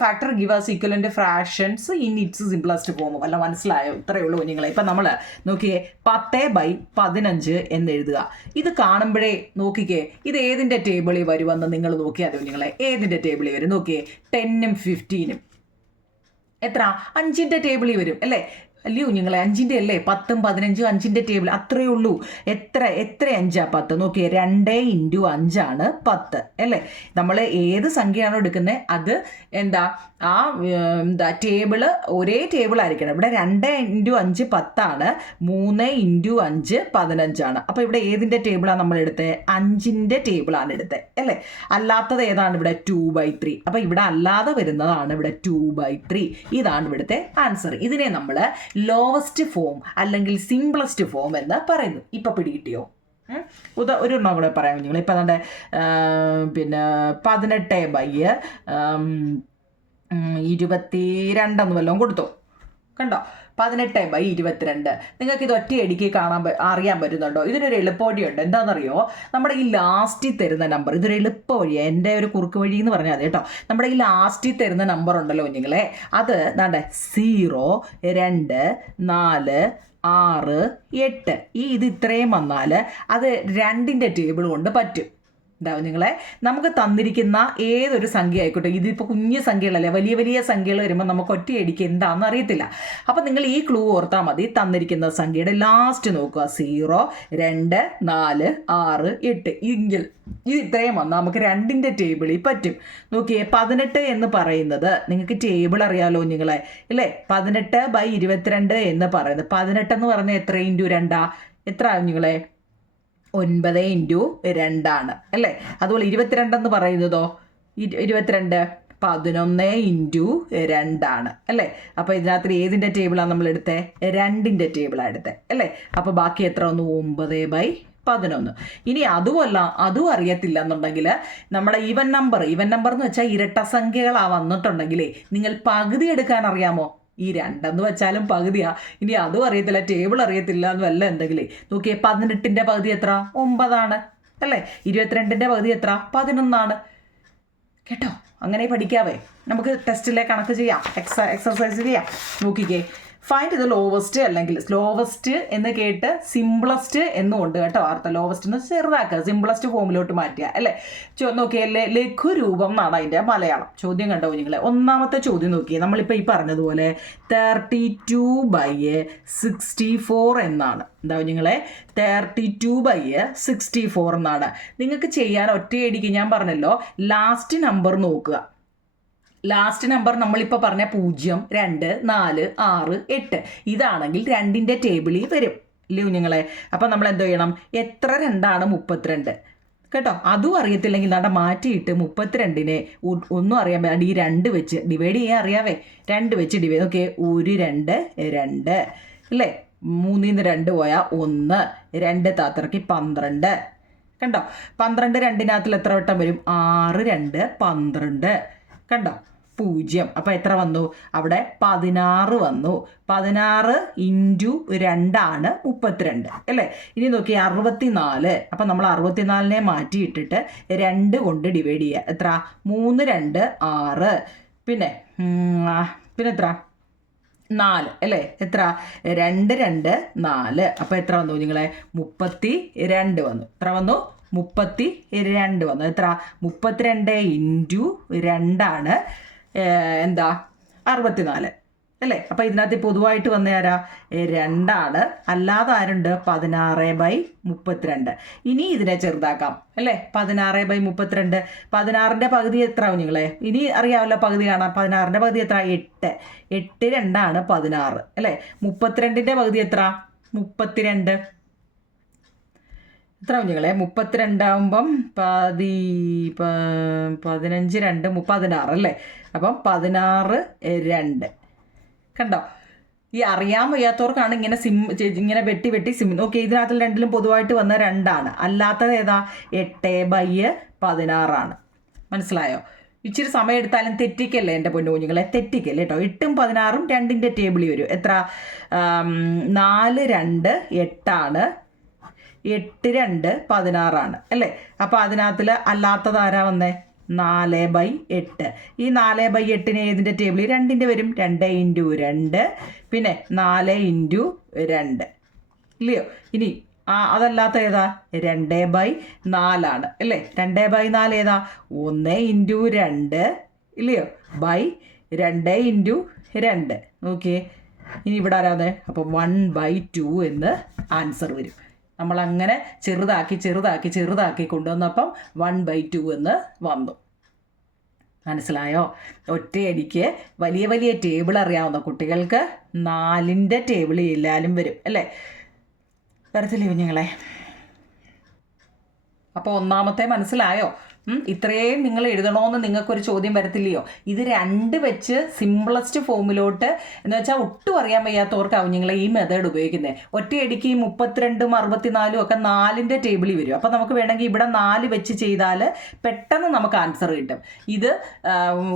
factor give us equivalent fractions in its simplest form. വല്ല മനസ്സിലായോ? ഇത്രയേ ഉള്ളൂ കുഞ്ഞുങ്ങളെ. ഇപ്പം നമ്മൾ നോക്കിയേ 10/15 എന്ന് എഴുതുക. ഇത് കാണുമ്പോഴേ നോക്കിക്കേ, ഇത് ഏതിൻ്റെ ടേബിളിൽ വരുമെന്ന് നിങ്ങൾ നോക്കിയാൽ മതി കുഞ്ഞുങ്ങളെ. ഏതിൻ്റെ ടേബിളിൽ വരും? നോക്കിയേ, 10ഉം 15ഉം എത്ര? 5ൻ്റെ ടേബിളിൽ വരും അല്ലേ? അല്ലയോ കുഞ്ഞുങ്ങളെ? 5ൻ്റെ അല്ലേ? 10ഉം 15ഉം 5ൻ്റെ ടേബിൾ. അത്രയേ ഉള്ളൂ. എത്ര 5 10? നോക്കിയേ, 2 × 5 10 അല്ലേ? നമ്മൾ ഏത് സംഖ്യയാണോ എടുക്കുന്നത് അത് എന്താ ടേബിള് ഒരേ ടേബിൾ ആയിരിക്കണം. ഇവിടെ 2 × 5 10, 3 × 5 15. അപ്പോൾ ഇവിടെ ഏതിൻ്റെ ടേബിളാണ് നമ്മൾ എടുത്തത്? 5ൻ്റെ ടേബിളാണ് എടുത്തത് അല്ലേ? അല്ലാത്തത് ഏതാണ്? ഇവിടെ 2/3. അപ്പോൾ ഇവിടെ അല്ലാതെ വരുന്നതാണ് ഇവിടെ 2/3. ഇതാണ് ഇവിടുത്തെ ആൻസർ. ഇതിനെ നമ്മൾ ലോവസ്റ്റ് ഫോം അല്ലെങ്കിൽ സിംപ്ലസ്റ്റ് ഫോം എന്ന് പറയുന്നു. ഇപ്പം പിടികിട്ടിയോ? ഒരു എണ്ണം കൂടെ പറയാം കുഞ്ഞുങ്ങൾ. ഇപ്പം നമ്മുടെ പിന്നെ 18/22 വല്ലതും കൊടുത്തു കണ്ടോ? 18/22. നിങ്ങൾക്ക് ഇത് ഒറ്റയടിക്ക് അറിയാൻ പറ്റുന്നുണ്ടോ? ഇതിനൊരു എളുപ്പവഴിയുണ്ട്. എന്താണെന്നറിയോ? നമ്മുടെ ഈ ലാസ്റ്റിൽ തരുന്ന നമ്പർ, ഇതൊരു എളുപ്പ വഴിയാണ്. എൻ്റെ ഒരു കുറുക്ക് വഴി എന്ന് പറഞ്ഞാൽ മതി കേട്ടോ. നമ്മുടെ ഈ ലാസ്റ്റിൽ തരുന്ന നമ്പർ ഉണ്ടല്ലോ കുഞ്ഞുങ്ങളെ, അത് ദാണ്ടെ 0 2 4 6 8. ഇത് ഇത്രയും വന്നാൽ അത് 2ൻ്റെ ടേബിൾ കൊണ്ട് പറ്റും ഉണ്ടാവും നിങ്ങളെ. നമുക്ക് തന്നിരിക്കുന്ന ഏതൊരു സംഖ്യ ആയിക്കോട്ടെ, ഇതിപ്പോൾ കുഞ്ഞു സംഖ്യകളല്ലേ, വലിയ വലിയ സംഖ്യകൾ വരുമ്പോൾ നമുക്ക് ഒറ്റയടിക്ക് എന്താണെന്ന് അറിയത്തില്ല. അപ്പം നിങ്ങൾ ഈ ക്ലൂ ഓർത്താൽ മതി. തന്നിരിക്കുന്ന സംഖ്യയുടെ ലാസ്റ്റ് നോക്കുക, 0, 2, 4, 6, 8 എങ്കിൽ ഇത് ഇത്രയും വന്നാൽ നമുക്ക് 2ന്റെ ടേബിളിൽ പറ്റും. നോക്കിയേ, 18 എന്ന് പറയുന്നത് നിങ്ങൾക്ക് ടേബിൾ അറിയാലോ നിങ്ങളെ അല്ലേ? 18/22 എന്ന് പറയുന്നത്, 18 എന്ന് പറഞ്ഞാൽ എത്ര ഇൻറ്റു 2? എത്ര നിങ്ങളെ? 9 ഇൻറ്റു 2 അല്ലേ? അതുപോലെ 22 എന്ന് പറയുന്നതോ, 22 11 ഇൻറ്റു 2 അല്ലേ? അപ്പോൾ ഇതിനകത്ത് ഏതിൻ്റെ ടേബിളാണ് നമ്മൾ എടുത്തത്? 2ന്റെ ടേബിളാണ് എടുത്തത് അല്ലേ? അപ്പോൾ ബാക്കി എത്ര വന്നു? 9/11. ഇനി അതും അറിയത്തില്ല എന്നുണ്ടെങ്കിൽ നമ്മുടെ ഈവൻ നമ്പർ എന്ന് വെച്ചാൽ ഇരട്ട സംഖ്യകളാണ് വന്നിട്ടുണ്ടെങ്കിലേ നിങ്ങൾ പകുതി എടുക്കാൻ അറിയാമോ? ഈ 2 എന്ന് വെച്ചാലും പകുതിയാ. ഇനി അതും അറിയത്തില്ല, ടേബിൾ അറിയത്തില്ല എന്ന് വല്ല എന്തെങ്കിലേ നോക്കിയേ, 18ന്റെ പകുതി എത്ര? 9 അല്ലേ? 22ന്റെ പകുതി എത്ര? 11 കേട്ടോ. അങ്ങനെ പഠിക്കാവേ. നമുക്ക് ടെസ്റ്റിലെ കണക്ക് ചെയ്യാം, എക്സർസൈസ് ചെയ്യാം. നോക്കിക്കേ, ഫൈൻഡ് ദ ലോവസ്റ്റ് അല്ലെങ്കിൽ സ്ലോവസ്റ്റ് എന്ന് കേട്ട് സിംപിളസ്റ്റ് എന്നും ഉണ്ട് കേട്ടോ. അർത്ഥം ലോവസ്റ്റ് എന്ന് ചെറുതാക്കുക, സിംപിളസ്റ്റ് ഫോമിലോട്ട് മാറ്റുക അല്ലേ? നോക്കിയല്ലേ, ലഘുരൂപം എന്നാണ് അതിൻ്റെ മലയാളം. ചോദ്യം കണ്ടോ നിങ്ങളെ? ഒന്നാമത്തെ ചോദ്യം നോക്കിയേ, നമ്മളിപ്പോൾ ഈ പറഞ്ഞതുപോലെ 32/64 എന്നാണ്. എന്താ നിങ്ങളെ? 32/64 എന്നാണ്. നിങ്ങൾക്ക് ചെയ്യാൻ ഒറ്റയടിക്ക് ഞാൻ പറഞ്ഞല്ലോ, ലാസ്റ്റ് നമ്പർ നോക്കുക. ലാസ്റ്റ് നമ്പർ നമ്മളിപ്പോൾ പറഞ്ഞ 0, 2, 4, 6, 8 ഇതാണെങ്കിൽ 2ന്റെ ടേബിളിൽ വരും ഇല്ലേ കുഞ്ഞുങ്ങളെ? അപ്പം നമ്മൾ എന്ത് ചെയ്യണം? എത്ര 2 ആണ്? 32 കേട്ടോ. അതും അറിയത്തില്ലെങ്കിൽ നട മാറ്റിയിട്ട് 32നെ ഒന്നും അറിയാൻ വേണ്ടി ഈ 2 വെച്ച് ഡിവൈഡ് ചെയ്യാൻ അറിയാവേ. 2 വെച്ച് ഡിവൈഡ്. ഓക്കെ, 1, 2, 2 അല്ലേ? 3ന്ന് 2 പോയാൽ 1, 2 താത്തിറക്കി 12 കണ്ടോ. 12 2-നകത്തിൽ എത്ര വട്ടം വരും? 6, 2, 12 കണ്ടോ. 0. അപ്പോൾ എത്ര വന്നു? അവിടെ 16 വന്നു. 16 ഇൻറ്റു 2 32 അല്ലേ? ഇനി നോക്കി 64. അപ്പം നമ്മൾ 64നെ മാറ്റിയിട്ടിട്ട് 2 കൊണ്ട് ഡിവൈഡ് ചെയ്യുക. എത്ര? 3, 2, 6 പിന്നെ എത്ര? 4 അല്ലേ? എത്ര? 2, 2, 4. അപ്പോൾ എത്ര വന്നു നിങ്ങളെ? 32 വന്നു. എത്ര വന്നു? 32 വന്നു. എത്ര? 32 ഇൻറ്റു 2 എന്താ? 64 അല്ലേ? അപ്പോൾ ഇതിനകത്ത് പൊതുവായിട്ട് വന്ന ആരാ? 2 അല്ലാതെ ആരുണ്ട്? 16/32. ഇനി ഇതിനെ ചെറുതാക്കാം അല്ലേ? 16/32. 16ന്റെ പകുതി എത്ര ആവും നിങ്ങളെ? ഇനി അറിയാമല്ലോ പകുതി കാണാം. 16ന്റെ പകുതി എത്ര? 8. 8 2 16 അല്ലേ? 32ന്റെ പകുതി എത്ര? 32 എത്ര കുഞ്ഞുങ്ങളെ? 32 ആകുമ്പം 15 2 16 അല്ലേ? അപ്പം 16 2 കണ്ടോ. ഈ അറിയാൻ വയ്യാത്തവർക്കാണ് ഇങ്ങനെ വെട്ടി ഓക്കെ. ഇതിനകത്ത് 2ലും പൊതുവായിട്ട് വന്ന 2 അല്ലാത്തത് ഏതാ? 8/16 മനസ്സിലായോ? ഇച്ചിരി സമയം എടുത്താലും തെറ്റിക്കല്ലേ എൻ്റെ പൊന്നു കുഞ്ഞുങ്ങളെ, തെറ്റിക്കല്ലേ കേട്ടോ. 8ഉം 16ഉം 2ന്റെ ടേബിളിൽ വരും. എത്ര? 4 2 8 8 2 16 അല്ലേ? അപ്പോൾ അതിനകത്തിൽ അല്ലാത്തത് ആരാ വന്നേ? 4/8. ഈ 4/8ന് ഏതിൻ്റെ ടേബിളിൽ? 2ന്റെ വരും. 2 ഇൻറ്റു 2 പിന്നെ 4 ഇൻറ്റു 2 ഇല്ലയോ? ഇനി അതല്ലാത്ത ഏതാ? 2/4 അല്ലേ? 2/4 ഏതാ? 1 ഇൻറ്റു 2 ഇല്ലയോ? 2 ഇൻറ്റു 2 നോക്കിയേ. ഇനി ഇവിടെ ആരാതെ? അപ്പോൾ 1/2 എന്ന് ആൻസർ വരും. നമ്മളങ്ങനെ ചെറുതാക്കി കൊണ്ടുവന്നപ്പം 1/2 എന്ന് വന്നു. മനസ്സിലായോ? ഒറ്റയടിക്ക് വലിയ വലിയ ടേബിൾ അറിയാവുന്ന കുട്ടികൾക്ക് 4ന്റെ ടേബിൾ എല്ലാവരും വരും അല്ലേ? വരത്തില്ലേ കുഞ്ഞുങ്ങളെ? അപ്പോൾ ഒന്നാമത്തെ മനസ്സിലായോ? ഇത്രയും നിങ്ങൾ എഴുതണമെന്ന് നിങ്ങൾക്കൊരു ചോദ്യം വരത്തില്ലയോ? ഇത് 2 വെച്ച് സിംപിളസ്റ്റ് ഫോമിലോട്ട് എന്ന് വെച്ചാൽ ഒട്ടും അറിയാൻ വയ്യാത്തവർക്കാവും നിങ്ങൾ ഈ മെത്തേഡ് ഉപയോഗിക്കുന്നത്. ഒറ്റയടിക്ക് ഈ 32ഉം 64ഉം ഒക്കെ 4ന്റെ ടേബിളിൽ വരും. അപ്പോൾ നമുക്ക് വേണമെങ്കിൽ ഇവിടെ 4 വെച്ച് ചെയ്താൽ പെട്ടെന്ന് നമുക്ക് ആൻസർ കിട്ടും. ഇത്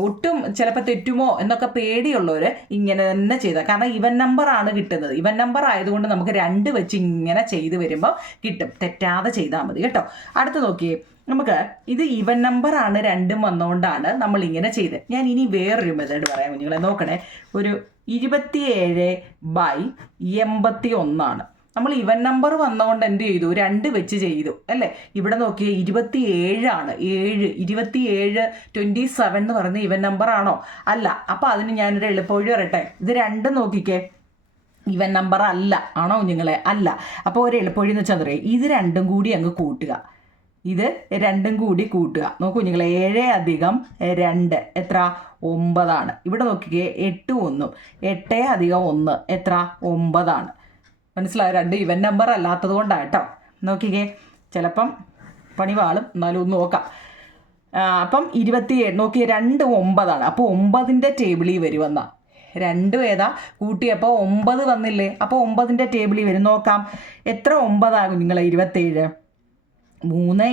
ഒട്ടും ചിലപ്പോൾ തെറ്റുമോ എന്നൊക്കെ പേടിയുള്ളവർ ഇങ്ങനെ തന്നെ ചെയ്താൽ, കാരണം ഇവൻ നമ്പറാണ് കിട്ടുന്നത്. ഇവൻ നമ്പർ ആയതുകൊണ്ട് നമുക്ക് 2 വെച്ച് ഇങ്ങനെ ചെയ്ത് വരുമ്പോൾ കിട്ടും. തെറ്റാതെ ചെയ്താൽ മതി കേട്ടോ. അടുത്ത് നോക്കിയേ, നമുക്ക് ഇത് ഈവൻ നമ്പറാണ് 2ഉം വന്നുകൊണ്ടാണ് നമ്മൾ ഇങ്ങനെ ചെയ്തത്. ഞാൻ ഇനി വേറൊരു മെത്തേഡ് പറയാം കുഞ്ഞുങ്ങളെ. നോക്കണേ, ഒരു 27/81 നമ്മൾ ഇവൻ നമ്പർ വന്നതുകൊണ്ട് എന്ത് ചെയ്തു, 2 വെച്ച് ചെയ്തു അല്ലേ. ഇവിടെ നോക്കിയേ 27 27 27 എന്ന് പറയുന്നത് ഇവൻ നമ്പർ ആണോ? അല്ല. അപ്പോൾ അതിന് ഞാനൊരു എളുപ്പവഴി പറയട്ടെ. ഇത് രണ്ടും നോക്കിക്കേ ഇവൻ നമ്പർ അല്ല, ആണോ കുഞ്ഞുങ്ങളെ? അല്ല. അപ്പോൾ ഒരു എളുപ്പവഴി എന്ന് വെച്ചാൽ അറിയാം, ഇത് രണ്ടും കൂടി അങ്ങ് കൂട്ടുക. ഇത് രണ്ടും കൂടി കൂട്ടുക. നോക്കൂ കുഞ്ഞുങ്ങളെ, 7 + 2 എത്ര? 9 ഇവിടെ നോക്കിക്കേ 8 1 8 + 1 എത്ര? 9 മനസ്സിലായോ? 2 ഇവൻ നമ്പർ അല്ലാത്തത് കൊണ്ടാണ് കേട്ടോ. നോക്കിക്കേ, ചിലപ്പം പണി വാളും, എന്നാലും ഒന്ന് നോക്കാം. അപ്പം 27 നോക്കിയേ 2 9 അപ്പോൾ 9ൻ്റെ ടേബിളിൽ വരുമെന്നാ. 2 ഏതാ കൂട്ടിയപ്പോൾ 9 വന്നില്ലേ? അപ്പോൾ 9ൻ്റെ ടേബിളിൽ വരും. നോക്കാം എത്ര 9 നിങ്ങളെ? 27. 3 ×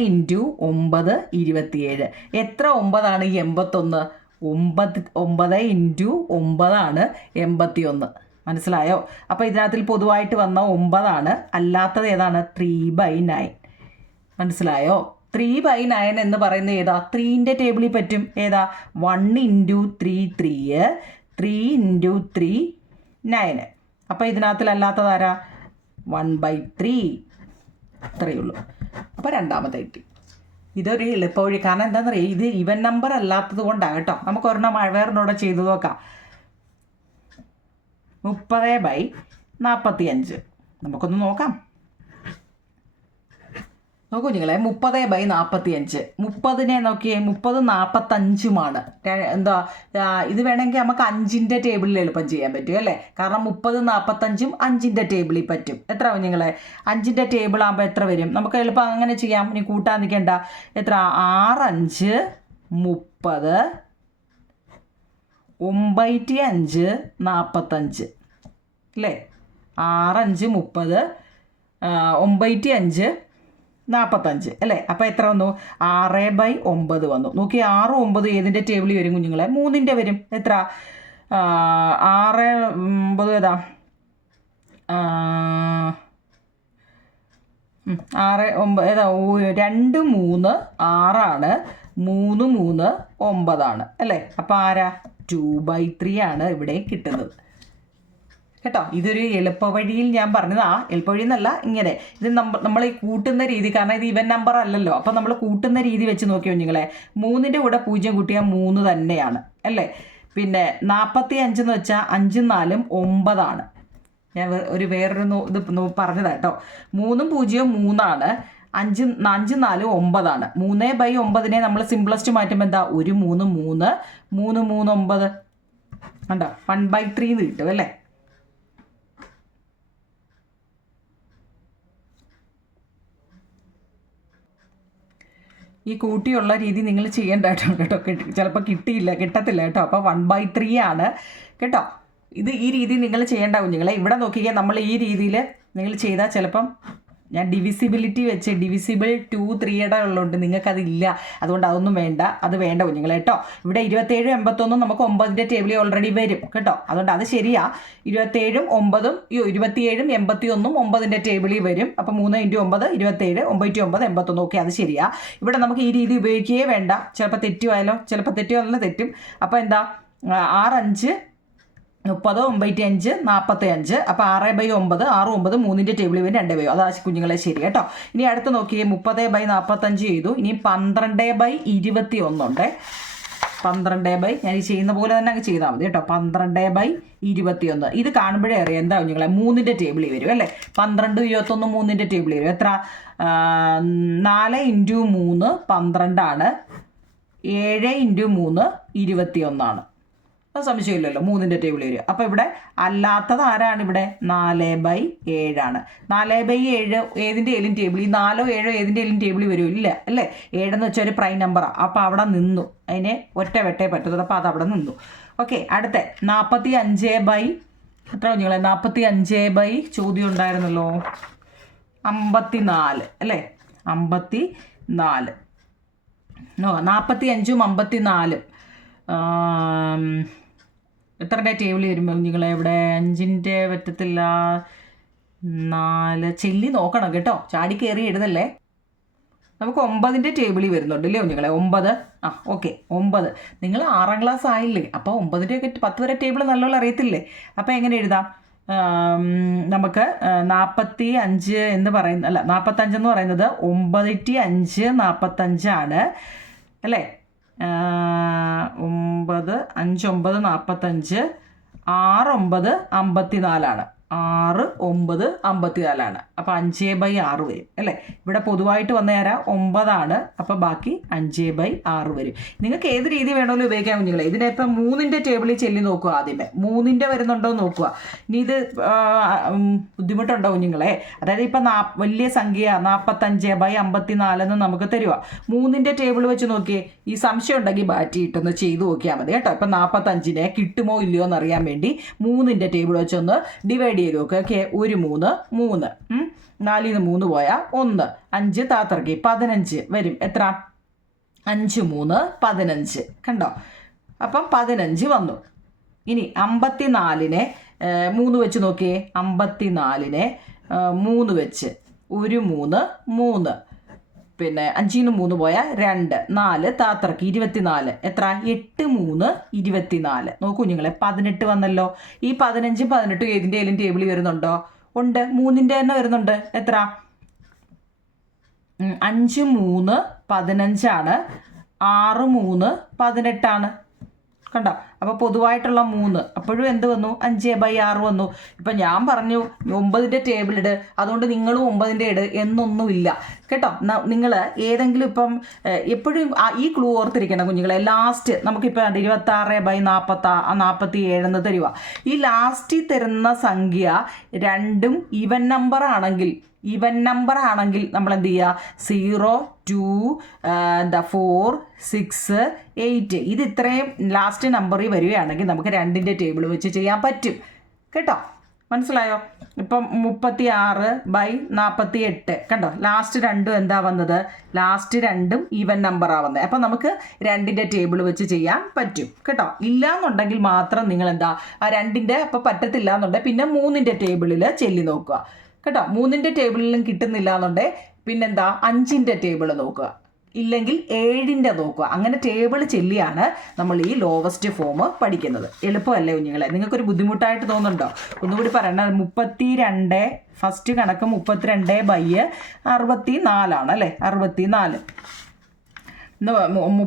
9 27. എത്ര 9 81? 9 × 9 81. മനസ്സിലായോ? അപ്പോൾ ഇതിനകത്തിൽ പൊതുവായിട്ട് വന്ന 9 അല്ലാത്തത് ഏതാണ്? 3/9. മനസ്സിലായോ? 3/9 എന്ന് പറയുന്നത് ഏതാ? 3ൻ്റെ ടേബിളിൽ പറ്റും. ഏതാ? 1 × 3 3, 3 × 3 9. അപ്പോൾ ഇതിനകത്തിൽ അല്ലാത്തതാരാ? 1/3. അത്രയേ ഉള്ളൂ. അപ്പോൾ രണ്ടാമത്തെ കിട്ടി. ഇതൊരു എളുപ്പവഴി. കാരണം എന്താണെന്നറിയാം, ഇത് ഇവൻ നമ്പർ അല്ലാത്തത് കൊണ്ടാണ് കേട്ടോ. നമുക്ക് ഒരെണ്ണം വേറൊന്നൂടെ ചെയ്തു നോക്കാം. 30/45 നമുക്കൊന്ന് നോക്കാം. നോക്കൂ നിങ്ങളെ, 30/45. 30നെ നോക്കിയേ, 30 45 എന്താ ഇത് വേണമെങ്കിൽ നമുക്ക് 5ൻ്റെ ടേബിളിൽ എളുപ്പം ചെയ്യാൻ പറ്റും അല്ലേ. കാരണം 30 45 5ൻ്റെ ടേബിളിൽ പറ്റും. എത്ര നിങ്ങളെ? 5ൻ്റെ ടേബിൾ ആകുമ്പോൾ എത്ര വരും? നമുക്ക് എളുപ്പം അങ്ങനെ ചെയ്യാം. ഇനി കൂട്ടാൻ നിൽക്കേണ്ട. എത്ര? 6 5 30 9 5 45 അല്ലേ. 6 5 30 9 5 45 അല്ലേ. അപ്പോൾ എത്ര വന്നു? 6/9 വന്നു. നോക്കി, 6 9 ഏതിൻ്റെ ടേബിളിൽ വരും കുഞ്ഞുങ്ങളെ? 3ൻ്റെ വരും. എത്ര? 6 9 ഏതാ? 6 9 ഏതാ? 2 3 6 3 3 9 അല്ലേ. അപ്പോൾ ആരാ? 2/3 ഇവിടെ കിട്ടുന്നത് കേട്ടോ. ഇതൊരു എളുപ്പവഴിയിൽ ഞാൻ പറഞ്ഞതാ. എളുപ്പവഴി എന്നല്ല, ഇങ്ങനെ ഇത് നമ്മൾ ഈ കൂട്ടുന്ന രീതി. കാരണം ഇത് ഇവൻ നമ്പർ അല്ലല്ലോ. അപ്പം നമ്മൾ കൂട്ടുന്ന രീതി വെച്ച് നോക്കിയോ കുഞ്ഞുങ്ങളെ. 3ൻ്റെ കൂടെ 0 കൂട്ടിയാൽ 3 തന്നെയാണ് അല്ലേ. പിന്നെ 45 എന്ന് വെച്ചാൽ 5 4 9. ഞാൻ വേറൊരു ഇത് പറഞ്ഞതാ കേട്ടോ. 3 0 3 5 5 4 9. 3/9 നമ്മൾ സിംപ്ലസ്റ്റ് മാറ്റുമ്പോൾ എന്താ? 1 3 3 3 3 9 കണ്ടോ? 1/3 എന്ന് കിട്ടും അല്ലേ. ഈ കൂട്ടിയുള്ള രീതി നിങ്ങൾ ചെയ്യേണ്ടതായിട്ടുണ്ട് കേട്ടോ. ചിലപ്പോൾ കിട്ടത്തില്ല കേട്ടോ. അപ്പോൾ 1/3 കേട്ടോ. ഈ രീതി നിങ്ങൾ ചെയ്യേണ്ട കുഞ്ഞുങ്ങളെ. ഇവിടെ നോക്കിക്കാൻ നമ്മൾ ഈ രീതിയിൽ നിങ്ങൾ ചെയ്താൽ ചിലപ്പം ഞാൻ ഡിവിസിബിലിറ്റി വെച്ച് ഡിവിസിബിൾ 2 3 ഉള്ളതുകൊണ്ട് നിങ്ങൾക്കതില്ല. അതുകൊണ്ട് അതൊന്നും വേണ്ട. അത് വേണ്ട കുഞ്ഞുങ്ങളെ കേട്ടോ. ഇവിടെ 27 81 നമുക്ക് 9ൻ്റെ ടേബിളിൽ ഓൾറെഡി വരും കേട്ടോ. അതുകൊണ്ട് അത് ശരിയാ. 27 9 27 81 9ൻ്റെ ടേബിളിൽ വരും. അപ്പോൾ 3 × 9 27 9 × 9 81. ഓക്കെ, അത് ശരിയാ. ഇവിടെ നമുക്ക് ഈ രീതി ഉപയോഗിക്കുകയേ വേണ്ട. ചിലപ്പോൾ തെറ്റുമായാലോ, ചിലപ്പോൾ തെറ്റുമല്ല തെറ്റും. അപ്പോൾ എന്താ? 6 5 30 9 5 45. അപ്പോൾ 6/9 6 9 3ൻ്റെ ടേബിളിൽ വരും 2/5. അതാ കുഞ്ഞുങ്ങളെ ശരി കേട്ടോ. ഇനി അടുത്ത് നോക്കിയേ, 30/45 ചെയ്തു. ഇനി 12/21 ഉണ്ട്. 12 ഞാൻ ഈ ചെയ്യുന്ന പോലെ തന്നെ അങ്ങ് ചെയ്താൽ മതി കേട്ടോ. 12/21 ഇത് കാണുമ്പോഴേ അറിയാം എന്താ കുഞ്ഞുങ്ങളെ? 3ൻ്റെ ടേബിളിൽ വരും അല്ലേ. 12 21 3ൻ്റെ ടേബിളിൽ വരും. എത്ര? 4 × 3 12 7 × 3 21. അത് സംശയമില്ലല്ലോ, 3ൻ്റെ ടേബിൾ വരിക. അപ്പോൾ ഇവിടെ അല്ലാത്തത് ആരാണ്? ഇവിടെ 4/7. 4/7 ഏതിൻ്റെയും ടേബിളിൽ 4 7 ഏതിൻ്റെയും ടേബിളിൽ വരും ഇല്ല അല്ലേ. 7 എന്ന് വെച്ചാൽ ഒരു പ്രൈം നമ്പറാണ്. അപ്പോൾ അവിടെ നിന്നു. അതിനെ ഒറ്റ വെട്ടേ പറ്റത്തുള്ളൂ. അപ്പോൾ അത് അവിടെ നിന്നു. ഓക്കെ, അടുത്ത 45 എത്ര കുഞ്ഞുങ്ങളെ? 45 ചോദ്യം ഉണ്ടായിരുന്നല്ലോ. 54 അല്ലേ. 54 45 54 എത്രൻ്റെ ടേബിളിൽ വരുമ്പോൾ നിങ്ങളെ ഇവിടെ 5ൻ്റെ പറ്റത്തില്ല. 4 ചെല്ലി നോക്കണം കേട്ടോ. ചാടി കയറി എഴുതല്ലേ. നമുക്ക് 9ൻ്റെ ടേബിളിൽ വരുന്നുണ്ട് അല്ലേ കുഞ്ഞുങ്ങളെ? 9. ഓക്കെ, 9. നിങ്ങൾ 6ാം ക്ലാസ് ആയില്ലേ. അപ്പോൾ 9ൻ്റെ 10 വരെ ടേബിൾ നല്ലോണം അറിയത്തില്ലേ. അപ്പോൾ എങ്ങനെ എഴുതാം? നമുക്ക് 45 എന്ന് പറയുന്ന 45 എന്ന് പറയുന്നത് 9×5 45 അല്ലേ? 9 5 9 45 6 9 54 6 9 54. അപ്പോൾ 5/6 വരും അല്ലേ? ഇവിടെ പൊതുവായിട്ട് വന്ന ആരാ 9, അപ്പോൾ ബാക്കി 5/6 വരും. നിങ്ങൾക്ക് ഏത് രീതി വേണമെങ്കിലും ഉപയോഗിക്കാൻ കുഞ്ഞുങ്ങളെ. ഇതിനിപ്പം 3ൻ്റെ ടേബിളിൽ ചെല്ലി നോക്കുക. ആദ്യമേ 3ൻ്റെ വരുന്നുണ്ടോ എന്ന് നോക്കുക. ഇനി ഇത് ബുദ്ധിമുട്ടുണ്ടോ കുഞ്ഞുങ്ങളെ? അതായത് ഇപ്പം വലിയ സംഖ്യ 45/54 എന്ന് നമുക്ക് തരുക. 3ൻ്റെ ടേബിൾ വെച്ച് നോക്കിയേ. ഈ സംശയം ഉണ്ടെങ്കിൽ ബാറ്റിയിട്ടൊന്ന് ചെയ്ത് നോക്കിയാൽ മതി കേട്ടോ. ഇപ്പം 45നെ കിട്ടുമോ ഇല്ലയോ എന്നറിയാൻ വേണ്ടി 3ൻ്റെ ടേബിൾ വെച്ചൊന്ന് ഡിവൈഡ് ചെയ്ത് നോക്കുക. ഓക്കെ, 1 3 3 4 3 പോയാൽ 1 5 താത്തറക്കി 15 വരും. എത്ര? 5 3 15 കണ്ടോ? അപ്പം 15 വന്നു. ഇനി 54നെ 3 വെച്ച് നോക്കിയേ. 54നെ 3 വെച്ച് 1 3 3 പിന്നെ 5 3 പോയാൽ 2 4 താത്തറക്കി 24. എത്ര? 8 3 24. നോക്കൂ കുഞ്ഞുങ്ങളെ, 18 വന്നല്ലോ. ഈ 15 18 ഏതിൻ്റെയും ടേബിളിൽ വരുന്നുണ്ടോ? ഉണ്ട്, 3ൻ്റെ തന്നെ വരുന്നുണ്ട്. എത്ര? 5 3 15 6 3 18 കണ്ടോ? അപ്പോൾ പൊതുവായിട്ടുള്ള 3 അപ്പോഴും എന്ത് വന്നു? 5/6 വന്നു. ഇപ്പം ഞാൻ പറഞ്ഞു 9ൻ്റെ ടേബിൾ ഇട്, അതുകൊണ്ട് നിങ്ങളും 9ൻ്റെ ഇട് എന്നൊന്നുമില്ല കേട്ടോ. നിങ്ങൾ ഏതെങ്കിലും ഇപ്പം എപ്പോഴും ഈ ക്ലൂ ഓർത്തിരിക്കണം കുഞ്ഞുങ്ങളെ. ലാസ്റ്റ് നമുക്കിപ്പോൾ 26/47 എന്ന് തരുക. ഈ ലാസ്റ്റിൽ തരുന്ന സംഖ്യ രണ്ടും ഈവൻ നമ്പർ ആണെങ്കിൽ നമ്മൾ എന്ത് ചെയ്യുക? 0 2 4 6 8 ഇത് ഇത്രയും ലാസ്റ്റ് നമ്പറിൽ വരികയാണെങ്കിൽ നമുക്ക് 2ൻ്റെ ടേബിൾ വെച്ച് ചെയ്യാൻ പറ്റും കേട്ടോ. മനസ്സിലായോ? ഇപ്പം 36/48 കണ്ടോ? ലാസ്റ്റ് രണ്ടും എന്താ വന്നത്? ലാസ്റ്റ് രണ്ടും ഈവൻ നമ്പറാണ് വന്നത്. അപ്പം നമുക്ക് 2ൻ്റെ ടേബിൾ വെച്ച് ചെയ്യാൻ പറ്റും കേട്ടോ. ഇല്ലയെന്നുണ്ടെങ്കിൽ മാത്രം നിങ്ങൾ എന്താ ആ 2ൻ്റെ അപ്പം പറ്റത്തില്ല എന്നുണ്ടെങ്കിൽ പിന്നെ 3ൻ്റെ ടേബിളിൽ ചെല്ലി നോക്കുക കേട്ടോ. 3ൻ്റെ ടേബിളിലും കിട്ടുന്നില്ല എന്നുണ്ടെങ്കിൽ പിന്നെന്താ 5ൻ്റെ ടേബിൾ നോക്കുക, ഇല്ലെങ്കിൽ 7ൻ്റെ നോക്കുക. അങ്ങനെ ടേബിൾ ചെല്ലിയാണ് നമ്മൾ ഈ ലോവസ്റ്റ് ഫോം പഠിക്കുന്നത്. എളുപ്പമല്ലേ കുഞ്ഞുങ്ങളെ? നിങ്ങൾക്കൊരു ബുദ്ധിമുട്ടായിട്ട് തോന്നുന്നുണ്ടോ? ഒന്നുകൂടി പറയണം. 32 ഫസ്റ്റ് കണക്ക് 32/64 അല്ലേ? 64.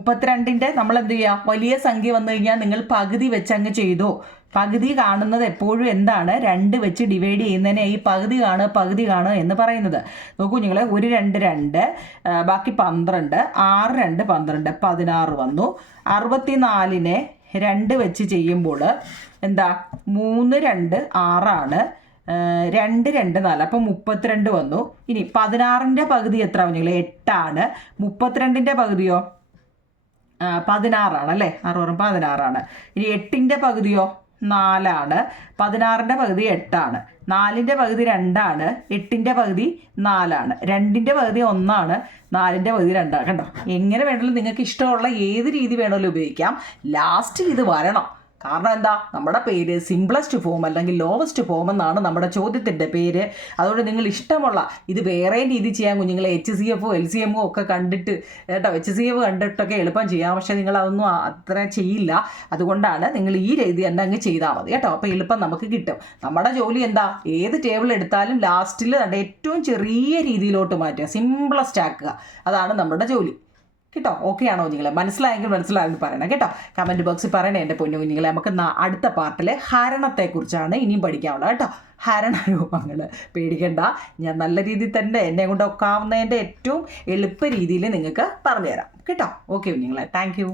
32ൻ്റെ നമ്മൾ എന്ത് ചെയ്യുക? വലിയ സംഖ്യ വന്നു കഴിഞ്ഞാൽ നിങ്ങൾ പകുതി വെച്ച് അങ്ങ് ചെയ്തോ. പകുതി കാണുന്നത് എപ്പോഴും എന്താണ്? 2 വെച്ച് ഡിവൈഡ് ചെയ്യുന്നതിനെ ഈ പകുതി കാണുക എന്ന് പറയുന്നത്. നോക്കൂ നിങ്ങളെ, 1 2 2 ബാക്കി 12 6 2 12 16 വന്നു. 64നെ 2 വെച്ച് ചെയ്യുമ്പോൾ എന്താ? 3 2 6 2 2 4 അപ്പം 32 വന്നു. ഇനി 16ൻ്റെ പകുതി എത്ര കുഞ്ഞുങ്ങളെ? 8 32ൻ്റെ പകുതിയോ 16 അല്ലേ? 16. ഇനി 8ൻ്റെ പകുതിയോ 4 16ൻ്റെ പകുതി 8 4ൻ്റെ പകുതി 2 8ൻ്റെ പകുതി 4 2ൻ്റെ പകുതി 1 4ൻ്റെ പകുതി 2 കണ്ടോ? എങ്ങനെ വേണമെങ്കിലും നിങ്ങൾക്ക് ഇഷ്ടമുള്ള ഏത് രീതി വേണമെങ്കിലും ഉപയോഗിക്കാം. ലാസ്റ്റിൽ ഇത് വരണം. കാരണം എന്താ? നമ്മുടെ പേര് സിംപ്ലസ്റ്റ് ഫോം അല്ലെങ്കിൽ ലോവസ്റ്റ് ഫോം എന്നാണ് നമ്മുടെ ചോദ്യത്തിൻ്റെ പേര്. അതുകൊണ്ട് നിങ്ങൾ ഇഷ്ടമുള്ള ഇത് വേറെ രീതി ചെയ്യാൻ കുഞ്ഞുങ്ങളെ HCF LCM ഒക്കെ കണ്ടിട്ട് കേട്ടോ. HCF കണ്ടിട്ടൊക്കെ എളുപ്പം ചെയ്യാം, പക്ഷേ നിങ്ങൾ അതൊന്നും അത്ര ചെയ്യില്ല. അതുകൊണ്ടാണ് നിങ്ങൾ ഈ രീതി തന്നെ അങ്ങ് ചെയ്താൽ മതി കേട്ടോ. അപ്പോൾ എളുപ്പം നമുക്ക് കിട്ടും. നമ്മുടെ ജോലി എന്താ? ഏത് ടേബിൾ എടുത്താലും ലാസ്റ്റിൽ ഏറ്റവും ചെറിയ രീതിയിലോട്ട് മാറ്റുക, സിംപ്ലസ്റ്റ് ആക്കുക. അതാണ് നമ്മുടെ ജോലി കേട്ടോ. ഓക്കെ ആണോ കുഞ്ഞുങ്ങളെ? മനസ്സിലായെങ്കിൽ പറയണം കേട്ടോ. കമൻറ്റ് ബോക്സിൽ പറയണേ എൻ്റെ പൊന്നു കുഞ്ഞുങ്ങളെ. നമുക്ക് അടുത്ത പാർട്ടിൽ ഹരണത്തെക്കുറിച്ചാണ് ഇനിയും പഠിക്കാനുള്ളത് കേട്ടോ. ഹരണരൂപങ്ങൾ പേടിക്കണ്ട, ഞാൻ നല്ല രീതിയിൽ തന്നെ എന്നെ കൊണ്ട് ഒക്കാവുന്നതിൻ്റെ ഏറ്റവും എളുപ്പ രീതിയിൽ നിങ്ങൾക്ക് പറഞ്ഞുതരാം കേട്ടോ. ഓക്കെ കുഞ്ഞുങ്ങളെ, താങ്ക് യു.